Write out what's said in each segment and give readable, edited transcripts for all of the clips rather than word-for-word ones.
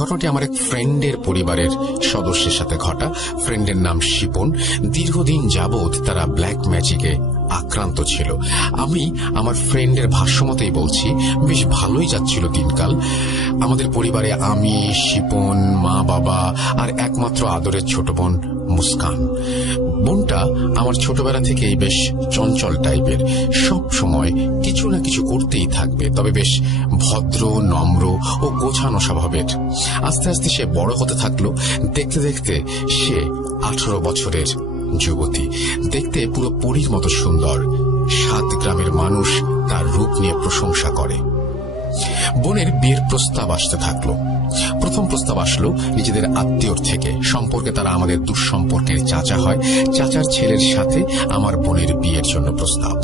ঘটনাটি আমার এক ফ্রেন্ডের পরিবারের সদস্যের সাথে ঘটা। ফ্রেন্ডের নাম শিপন। দীর্ঘদিন যাবৎ তারা ব্ল্যাক ম্যাজিকে আক্রান্ত ছিল। আমি আমার ফ্রেন্ডের ভাষ্যমতেই বলছি, বেশ ভালোই যাচ্ছিল দিনকাল। আমাদের পরিবারে আমি, শিপন, মা বাবা আর একমাত্র আদরের ছোট বোন মুস্কান। বোনটা আমার ছোটবেলা থেকেই বেশ চঞ্চল টাইপের, সব সময় কিছু না কিছু করতেই থাকবে, তবে বেশ ভদ্র, নম্র ও গোছানো স্বভাবের। আস্তে আস্তে সে বড় হতে থাকলো। দেখতে দেখতে সে 18 বছরের যুবতী। দেখতে পুরো পরীর মতো সুন্দর। 7 গ্রামের মানুষ তার রূপ নিয়ে প্রশংসা করে। বোনের বিয়ের প্রস্তাব আসতে থাকলো। প্রথম প্রস্তাব আসলো নিজেদের আত্মীয়র থেকে। সম্পর্কে তারা আমাদের দুঃসম্পর্কের চাচা হয়। চাচার ছেলের সাথে আমার বোনের বিয়ের জন্য প্রস্তাব।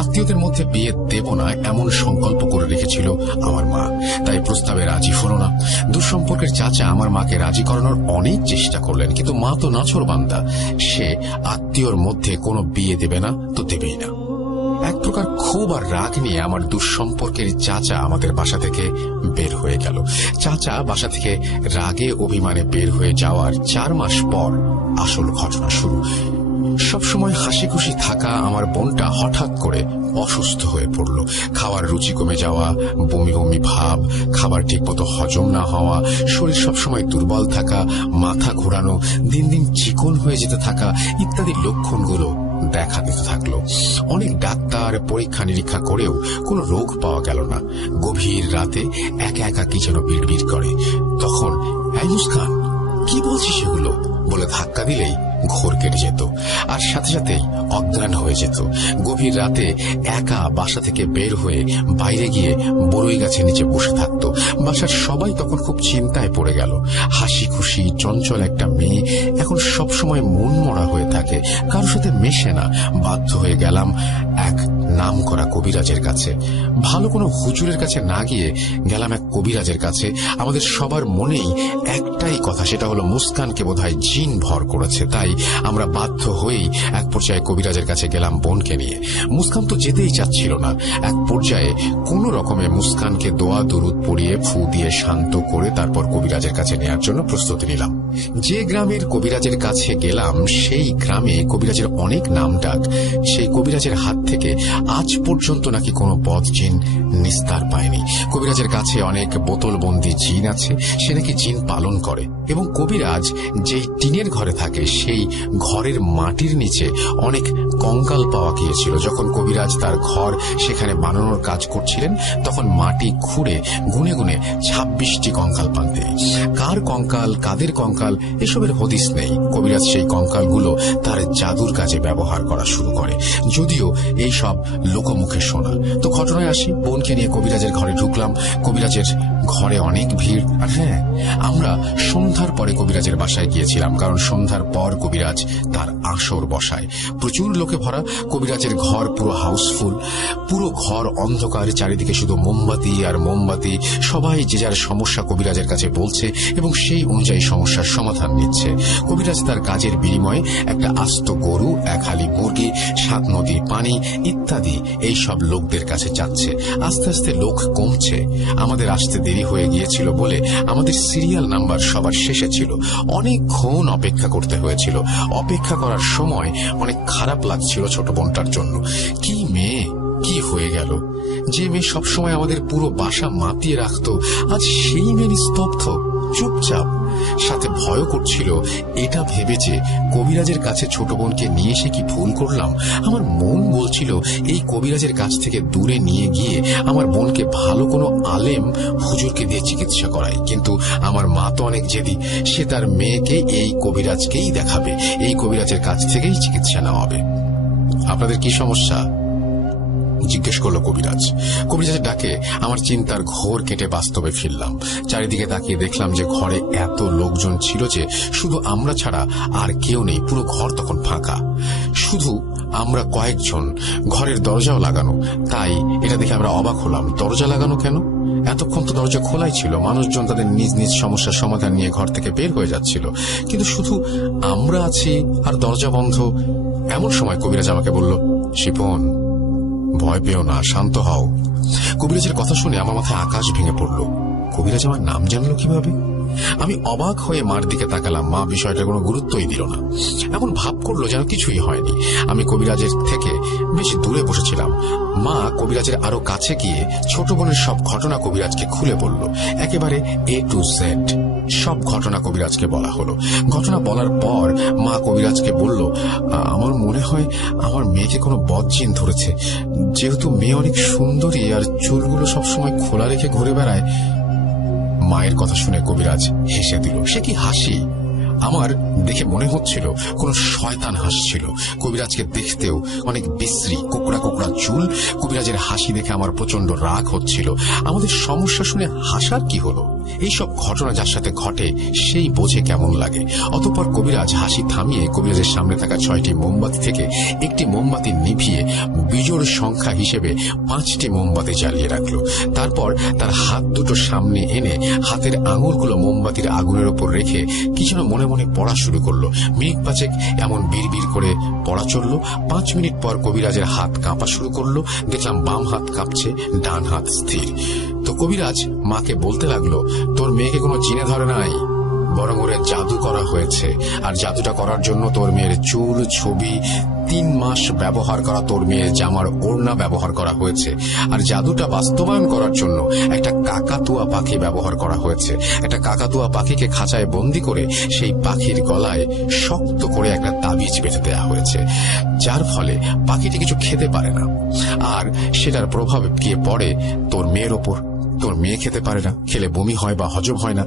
আত্মীয়দের মধ্যে বিয়ে দেব না এমন সংকল্প করে রেখেছিল আমার মা, তাই প্রস্তাবে রাজি হলো না। দুঃসম্পর্কের চাচা আমার মাকে রাজি করানোর অনেক চেষ্টা করলেন, কিন্তু মা তো নাছোড়বান্দা। সে আত্মীয়র মধ্যে কোনো বিয়ে দেবে না তো দেবেই না। এক প্রকার ক্ষোভ আর রাগ নিয়ে আমার দুঃসম্পর্কের চাচা আমাদের বাসা থেকে বের হয়ে গেল। চাচা বাসা থেকে রাগে অভিমানে বের হয়ে যাওয়ার 4 মাস পর আসল ঘটনা শুরু। সবসময় হাসি খুশি থাকা আমার বোনটা হঠাৎ করে অসুস্থ হয়ে পড়ল। খাওয়ার রুচি কমে যাওয়া, বমি বমি ভাব, খাবার ঠিকমতো হজম না হওয়া, শরীর সবসময় দুর্বল থাকা, মাথা ঘোরানো, দিন দিন চিকন হয়ে যেতে থাকা ইত্যাদি লক্ষণগুলো দেখা দিতে থাকলো। অনেক ডাক্তার পরীক্ষা নিরীক্ষা করেও কোনো রোগ পাওয়া গেল না। গভীর রাতে একা একা কি যেন বিড়বিড় করে। তখন এই মুস্কান, কি বলছিস সেগুলো বলে ধাক্কা দিলেই ঘোর কেটে যেত, আর সাথে সাথেই অজ্ঞান হয়ে যেত। গভীর রাতে একা বাসা থেকে বের হয়ে বাইরে গিয়ে বড়ই গাছের নিচে বসে থাকতো। বাসার সবাই তখন খুব চিন্তায় পড়ে গেল। হাসি খুশি চঞ্চল একটা মেয়ে এখন সব সময় মন মরা হয়ে থাকে, কারোর সাথে মেশে না। বাধ্য হয়ে গেলাম এক নাম করা কবিরাজের কাছে। ভালো কোনো হুজুরের কাছে না গিয়ে গেলাম এক কবিরাজের কাছে। আমাদের সবার মনেই একটাই কথা, সেটা হলো মুস্কানকে বোধহয় জিন ভর করেছে। তাই আমরা বাধ্য হয়েই এক পর্যায়ে কবিরাজের কাছে গেলাম বোনকে নিয়ে। মুস্কান তো যেতেই চাচ্ছিল না। এক পর্যায়ে কোনো রকমে মুস্কানকে দোয়া দরুদ পড়িয়ে ফু দিয়ে শান্ত করে তারপর কবিরাজের কাছে নেওয়ার জন্য প্রস্তুতি নিলাম। যে গ্রামের কবিরাজের কাছে গেলাম সেই গ্রামে কবিরাজের অনেক নাম ডাক। সেই কবিরাজের হাত থেকে আজ পর্যন্ত নাকি কোনো বদ জিন নিস্তার পায়নি। কবিরাজের কাছে অনেক বোতলবন্দি জিন আছে, সে নাকি জিন পালন করে। এবং কবিরাজ যেই টিনের ঘরে থাকে সেই ঘরের মাটির নিচে অনেক কঙ্কাল পাওয়া গিয়েছিল। যখন কবিরাজ তার ঘর সেখানে বানানোর কাজ করছিলেন তখন মাটি খুঁড়ে গুনে গুনে 26টি কঙ্কাল পান তিনি। কার কঙ্কাল, কাদের কঙ্কাল এসবের হদিস নেই। কবিরাজ সেই কঙ্কালগুলো তার জাদুর কাজে ব্যবহার করা শুরু করে, যদিও এই সব লোকমুখে শোনা। তো ঘটনায় আসি, বোনকে নিয়ে কবিরাজের ঘরে ঢুকলাম। কবিরাজের ঘরে অনেক ভিড়। আর হ্যাঁ, আমরা সন্ধ্যার পরে কবিরাজের বাসায় গিয়েছিলাম, কারণ সন্ধ্যার পর কবিরাজ তার আসর বসায়। প্রচুর লোকে ভরা কবিরাজের ঘর, পুরো হাউসফুল। পুরো ঘর অন্ধকার, চারিদিকে শুধু মোমবাতি আর মোমবাতি। সবাই যে যার সমস্যা কবিরাজের কাছে বলছে এবং সেই অনুযায়ী সমস্যার সমাধান নিচ্ছে। কবিরাজ তার কাজের বিনিময়ে একটা আস্ত গরু, 1 হালি মুরগি, 7 নদীর পানি ইত্যাদি এই সব লোকদের কাছে যাচ্ছে। আস্তে আস্তে লোক কমছে। আমাদের আসতে দেরি হয়ে গিয়েছিল বলে আমাদের সিরিয়াল নাম্বার সবার শেষে ছিল। অনেকক্ষণ অপেক্ষা করতে হয়েছিল। অপেক্ষা করার সময় অনেক খারাপ লাগছিল ছোট বোনটার জন্য। কি মেয়ে, কি হয়ে গেল! যে মেয়ে সবসময় আমাদের পুরো বাসা মাতিয়ে রাখত, আজ সেই মেয়ে নিস্তব্ধ, চুপচাপ। সাথে ভয় করছিল এটা ভেবে যে কবিরাজের কাছে ছোট বোনকে নিয়ে এসে কি ভুল করলাম। আমার মন বলছিল এই কবিরাজের কাছ থেকে দূরে নিয়ে গিয়ে আমার বোনকে ভালো কোনো আলেম হুজুরকে দিয়ে চিকিৎসা করাই। কিন্তু আমার মা তো অনেক জেদি, সে তার মেয়েকে এই কবিরাজকেই দেখাবে, এই কবিরাজের কাছ থেকেই চিকিৎসা নেওয়া হবে। আপনাদের কি সমস্যা জিজ্ঞেস করলো কবিরাজ। কবিরাজের ডাকে আমার চিন্তার ঘোর কেটে বাস্তবে ফিরলাম। চারিদিকে তাকিয়ে দেখলাম যে ঘরে এত লোকজন ছিল যে শুধু আমরা ছাড়া আর কেউ নেই। পুরো ঘর তখন ফাঁকা, শুধু আমরা কয়েকজন। ঘরের দরজাও লাগানো। তাই এটা দেখে আমরা অবাক হলাম, দরজা লাগানো কেন? এতক্ষণ তো দরজা খোলাই ছিল। মানুষজন তাদের নিজ নিজ সমস্যার সমাধান নিয়ে ঘর থেকে বের হয়ে যাচ্ছিল, কিন্তু শুধু আমরা আছি আর দরজা বন্ধ। এমন সময় কবিরাজ আমাকে বলল, শিপন, ভয় পেও না, শান্ত হও। কবিরাজের কথা শুনে আমার মাথায় আকাশ ভেঙে পড়ল। কবিরাজ আমার নাম জানলো কিভাবে? আমি অবাক হয়ে মার দিকে তাকালাম। মা বিষয়টার কোনো গুরুত্বই দিল না, এমন ভাব করলো যেন কিছুই হয়নি। আমি কবিরাজের থেকে বেশ দূরে বসেছিলাম। মা কবিরাজের আরো কাছে গিয়ে ছোট বোনের সব ঘটনা কবিরাজকে খুলে বলল। একেবারে A to Z সব ঘটনা কবিরাজকে বলা হলো। ঘটনা বলার পর মা কবিরাজকে বলল, আমার মনে হয় আমার মেয়েকে কোনো বদজিন ধরেছে, যেহেতু মেয়ে অনেক সুন্দরী আর চুলগুলো সবসময় খোলা রেখে ঘুরে বেড়ায়। মায়ের কথা শুনে কবিরাজ হেসে দিল। সে কি হাসি! আমার দেখে মনে হচ্ছিল কোন শয়তান হাসছিল। কবিরাজকে দেখতেও অনেক বিশ্রী, কোকড়া কোকড়া চুল। কবিরাজের হাসি দেখে আমার প্রচন্ড রাগ হচ্ছিল। আমাদের সমস্যা শুনে হাসার কি হলো? এইসব ঘটনা যার সাথে ঘটে সেই বোঝে কেমন লাগে। অতঃপর কবিরাজ হাসি থামিয়ে কবিরাজের সামনে থাকা 6টি মোমবাতি থেকে একটি মোমবাতি নিভিয়ে বিজোড় সংখ্যা হিসেবে 5টি মোমবাতি জ্বালিয়ে রাখলো। তারপর তার হাত দুটো সামনে এনে হাতের আঙুলগুলো মোমবাতির আগুনের ওপর রেখে কিছু না মনে মনে পড়া শুরু করলো। মিনিট 5 এমন বিড়বিড় করে পড়া চলল। 5 মিনিট পর কবিরাজের হাত কাঁপা শুরু করলো। দেখলাম বাম হাত কাঁপছে, ডান হাত স্থির। তো কবিরাজ মাকে বলতে লাগলো, তোর মেয়েকে কোনো চিনে ধরে নাই, বরং ওরে জাদু করা হয়েছে। আর জাদুটা করার জন্য তোর মেয়ের চুল, ছবি, 3 মাস ব্যবহার করা তোর মেয়ের জামার ওড়না ব্যবহার করা হয়েছে। আর জাদুটা বাস্তবায়ন করার জন্য একটা কাকাতুয়া পাখি ব্যবহার করা হয়েছে। একটা কাকাতুয়া পাখিকে খাঁচায় বন্দি করে সেই পাখির গলায় শক্ত করে একটা তাবিজ বেঁধে দেওয়া হয়েছে, যার ফলে পাখিটি কিছু খেতে পারে না। আর সেটার প্রভাব গিয়ে পড়ে তোর মেয়ের ওপর। তোর মেয়ে খেতে পারে না, খেলে বমি হয় বা হজম হয় না।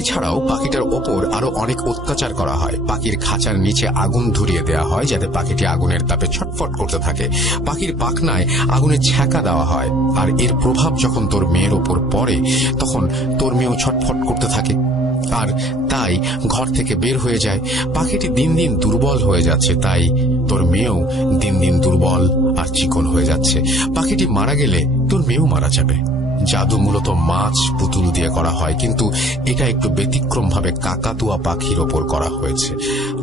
এছাড়াও পাখিটার ওপর আরো অনেক অত্যাচার করা হয়। পাখির খাঁচার নিচে আগুন ধরিয়ে দেওয়া হয় যাতে পাখিটি আগুনের তাপে ছটফট করতে থাকে। পাখির পাখনায় আগুনের ছ্যাঁকা দেওয়া হয়। আর এর প্রভাব যখন তোর মেয়ের ওপর পড়ে তখন তোর মেয়েও ছটফট করতে থাকে, আর তাই ঘর থেকে বের হয়ে যায়। পাখিটি দিন দিন দুর্বল হয়ে যাচ্ছে, তাই তোর মেয়েও দিন দিন দুর্বল আর চিকন হয়ে যাচ্ছে। পাখিটি মারা গেলে তোর মেয়েও মারা যাবে। জাদু মূলত মাছ, পুতুল দিয়ে করা হয়, কিন্তু এটা একটু ব্যতিক্রম ভাবে কাকাতুয়া পাখির ওপর করা হয়েছে।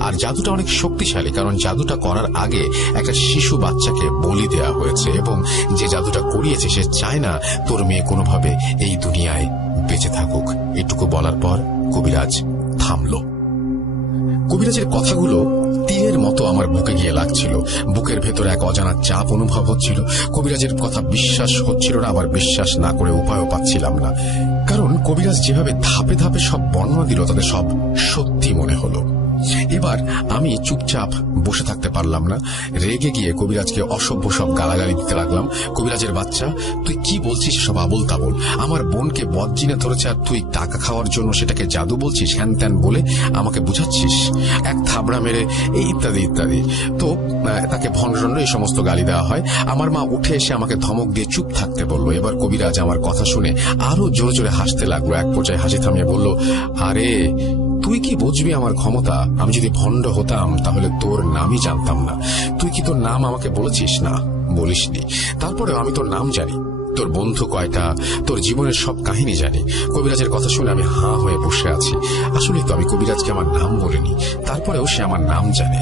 আর জাদুটা অনেক শক্তিশালী, কারণ জাদুটা করার আগে একটা শিশু বাচ্চাকে বলি দেওয়া হয়েছে, এবং যে জাদুটা করিয়েছে সে চায় না তোর মেয়ে কোনোভাবে এই দুনিয়ায় বেঁচে থাকুক। এটুকু বলার পর কবিরাজ থামল। কবিরাজের কথাগুলো তীরের মতো আমার বুকে গিয়ে লাগছিল। বুকের ভেতরে এক অজানা চাপ অনুভব হচ্ছিল। কবিরাজের কথা বিশ্বাস হচ্ছিল না, আবার বিশ্বাস না করে উপায়ও পাচ্ছিলাম না। কারণ কবিরাজ যেভাবে ধাপে ধাপে সব বর্ণনা দিল তাতে সব সত্যি মনে হলো। এবার আমি চুপচাপ বসে থাকতে পারলাম না। রেগে গিয়ে কবিরাজকে অসভ্য সব গালাগালি দিতে লাগলাম। কবিরাজের বাচ্চা, তুই কি বলছিস সব আবোল তাবোল? আমার বোনকে বদজিনে ধরেছে আর তুই টাকা খাওয়ার জন্য সেটাকে জাদু বলছিস, হ্যান ত্যান বলে আমাকে বুঝাচ্ছিস, এক থাবড়া মেরে, এই ইত্যাদি ইত্যাদি। তো তাকে ভণ্ডরণ্ড এই সমস্ত গালি দেওয়া হয়। আমার মা উঠে এসে আমাকে ধমক দিয়ে চুপ থাকতে বলল। এবার কবিরাজ আমার কথা শুনে আরো জোরে জোরে হাসতে লাগলো। এক পর্যায়ে হাসি থামিয়ে বলল, আরে তুই কি বুঝবি আমার ক্ষমতা? আমি যদি ভণ্ড হতাম তাহলে তোর নামই জানতাম না। তুই কি তোর নাম আমাকে বলেছিস? না, বলিসনি। তারপরেও আমি তোর নাম জানি, তোর বন্ধু কয়টা, তোর জীবনের সব কাহিনী জানি। কবিরাজের কথা শুনে আমি হাঁ হয়ে বসে আছি। আসলে তো আমি কবিরাজকে আমার নাম বলিনি, তারপরেও সে আমার নাম জানে।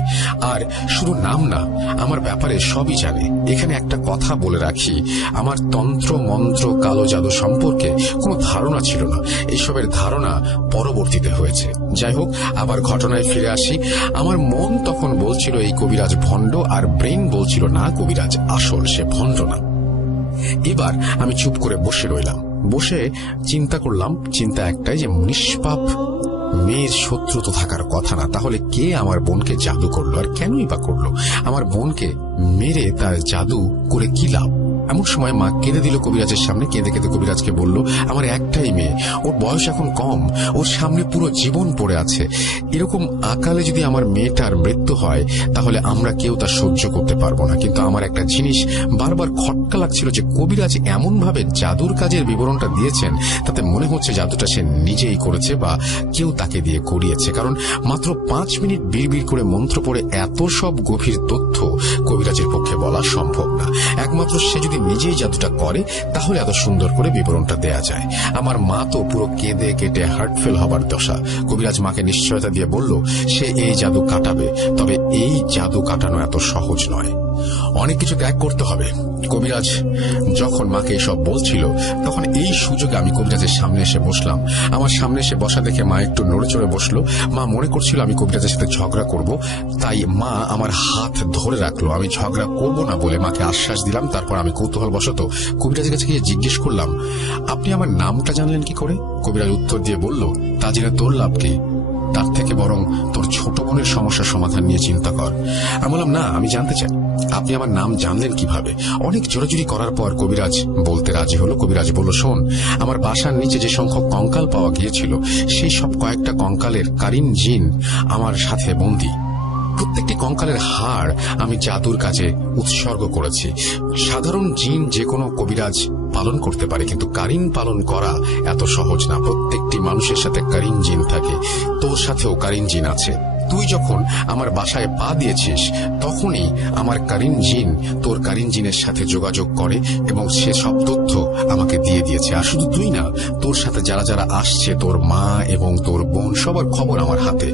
আর শুধু নাম না, আমার ব্যাপারে সবই জানে। এখানে একটা কথা বলে রাখি, আমার তন্ত্র মন্ত্র কালো জাদু সম্পর্কে কোনো ধারণা ছিল না। এইসবের ধারণা পরবর্তীতে হয়েছে। যাই হোক, আবার ঘটনায় ফিরে আসি। আমার মন তখন বলছিল এই কবিরাজ ভণ্ড, আর ব্রেন বলছিল না, কবিরাজ আসল, সে ভণ্ড না। এবার আমি চুপ করে বসে রইলাম। বসে চিন্তা করলাম, চিন্তা একটাই যে নিষ্পাপ মেয়ের শত্রু তো থাকার কথা না, তাহলে কে আমার বোনকে জাদু করলো, আর কেনই বা করলো? আমার বোনকে মেরে তার জাদু করে কি লাভ? এমন সময় মা কেঁদে দিল কবিরাজের সামনে। কেঁদে কেঁদে কবিরাজকে বলল, আমার একটাই মেয়ে, ওর বয়স এখন কম, ওর সামনে পুরো জীবন পড়ে আছে। এরকম আকালে যদি আমার মেয়েটার মৃত্যু হয় তাহলে আমরা কেউ তা সহ্য করতে পারবো না। কিন্তু আমার একটা জিনিস বারবার খটকা লাগছিল যে কবিরাজ এমন ভাবে জাদুর কাজের বিবরণটা দিয়েছেন তাতে মনে হচ্ছে জাদুটা সে নিজেই করেছে বা কেউ তাকে দিয়ে করিয়েছে। কারণ মাত্র 5 মিনিট বিড়বিড় করে মন্ত্র পড়ে এত সব গভীর তথ্য কবিরাজের পক্ষে বলা সম্ভব না। একমাত্র সে যদি নিজেই জাদুটা করে তাহলে এত সুন্দর করে বিবরণটা দেয়া যায়। আমার মা তো পুরো কেঁদে কেটে হার্টফেল হবার দশা। কবিরাজ মাকে নিশ্চয়তা দিয়ে বলল সে এই জাদু কাটাবে, তবে এই জাদু কাটানো এত সহজ নয়। অনেক কিছু ত্যাগ করতে হবে। কবিরাজ যখন মাকে এসব বলছিল তখন এই সুযোগে আমি কবিরাজের সামনে এসে বসলাম। আমার সামনে এসে বসা দেখে মা একটু নড়ে চড়ে বসলো। মা মনে করছিল আমি কবিরাজের সাথে ঝগড়া করব, তাই মা আমার হাত ধরে রাখলো। আমি ঝগড়া করব না বলে মাকে আশ্বাস দিলাম। তারপর আমি কৌতূহলবশত কবিরাজের কাছে গিয়ে জিজ্ঞেস করলাম, আপনি আমার নামটা জানলেন কি করে? কবিরাজ উত্তর দিয়ে বলল, তা জেনে তোর লাভ কি? তার থেকে বরং তোর ছোট বোনের সমস্যার সমাধান নিয়ে চিন্তা কর। আমি বললাম, না, আমি জানতে চাই আপনি আমার নাম জানলেন কিভাবে? অনেক জোরাজুরি করার পর কবিরাজ বলতে রাজি হলো। কবিরাজ বলল, শোন, আমার বাসার নিচে যে সংখ্যক কঙ্কাল পাওয়া গিয়েছিল সেই সব কয়েকটা কঙ্কালের কারিন জিন আমার সাথে বন্দী। প্রত্যেকটি কঙ্কালের হাড় আমি জাদুর কাজে উৎসর্গ করেছি। সাধারণ জিন যে কোনো কবিরাজ পালন করতে পারে, কিন্তু কারিন পালন করা এত সহজ না। প্রত্যেকটি মানুষের সাথে কারিন জিন থাকে, তোর সাথেও কারিন জিন আছে। তুই যখন আমার বাসায় পা দিয়েছিস তখনই আমার কারিন জিন তোর কারিন জিনের সাথে যোগাযোগ করে এবং সে সব তথ্য আমাকে দিয়ে দিয়েছে। আর শুধু তুই না, তোর সাথে যারা যারা আসছে, তোর মা এবং তোর বোন, সবার খবর আমার হাতে।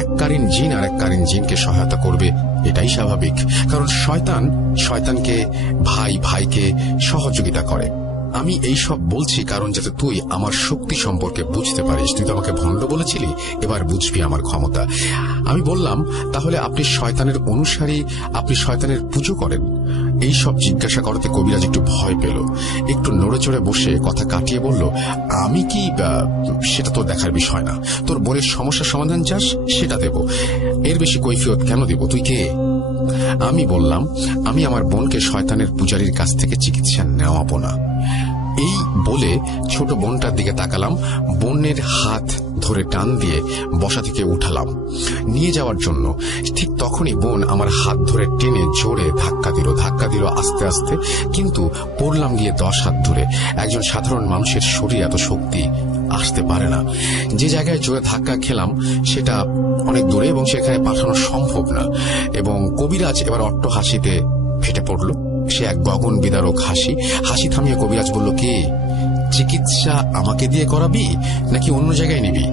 এক কারিন জিন আর এক কারিন জিনকে সহায়তা করবে, এটাই স্বাভাবিক, কারণ শয়তান শয়তানকে, ভাই ভাইকে সহযোগিতা করে। আমি এই সব বলছি কারণ যাতে তুই আমার শক্তি সম্পর্কে বুঝতে পারিস। তুই তো আমাকে ভণ্ড বলেছিলি, এবার বুঝবি আমার ক্ষমতা। আমি বললাম, তাহলে আপনি শয়তানের অনুসারী, আপনি শয়তানের পুজো করেন? এই সব জিজ্ঞাসা করতে কবিরাজ একটু ভয় পেল। একটু নড়ে চড়ে বসে কথা কাটিয়ে বলল, আমি কি, সেটা তোর দেখার বিষয় না। তোর বোনের সমস্যার সমাধান চাস, সেটা দেব। এর বেশি কৈফিয়ত কেন দেব? তুই কে? আমি বললাম, আমি আমার বোনকে শয়তানের পূজারীর কাছ থেকে চিকিৎসা নেওয়াবো না। এই বলে ছোট বোনটার দিকে তাকালাম। বোনের হাত ধরে টান দিয়ে বসা থেকে উঠালাম নিয়ে যাওয়ার জন্য। ঠিক তখনই বোন আমার হাত ধরে টেনে জোরে ধাক্কা দিল আস্তে আস্তে, কিন্তু পড়লাম গিয়ে 10 হাত ধরে। একজন সাধারণ মানুষের শরীরে এত শক্তি আসতে পারে না। যে জায়গায় জোরে ধাক্কা খেলাম সেটা অনেক দূরে এবং সেখানে পাঠানো সম্ভব না। এবং কবিরাজ এবার অট্ট হাসিতে ফেটে পড়ল। সে এক গগন বিদারক হাসি। হাসি থামিয়ে কবিরাজ বলল, কে? চিকিৎসা আমাকে দিয়ে করাবি নাকি অন্য জায়গায় নিবি?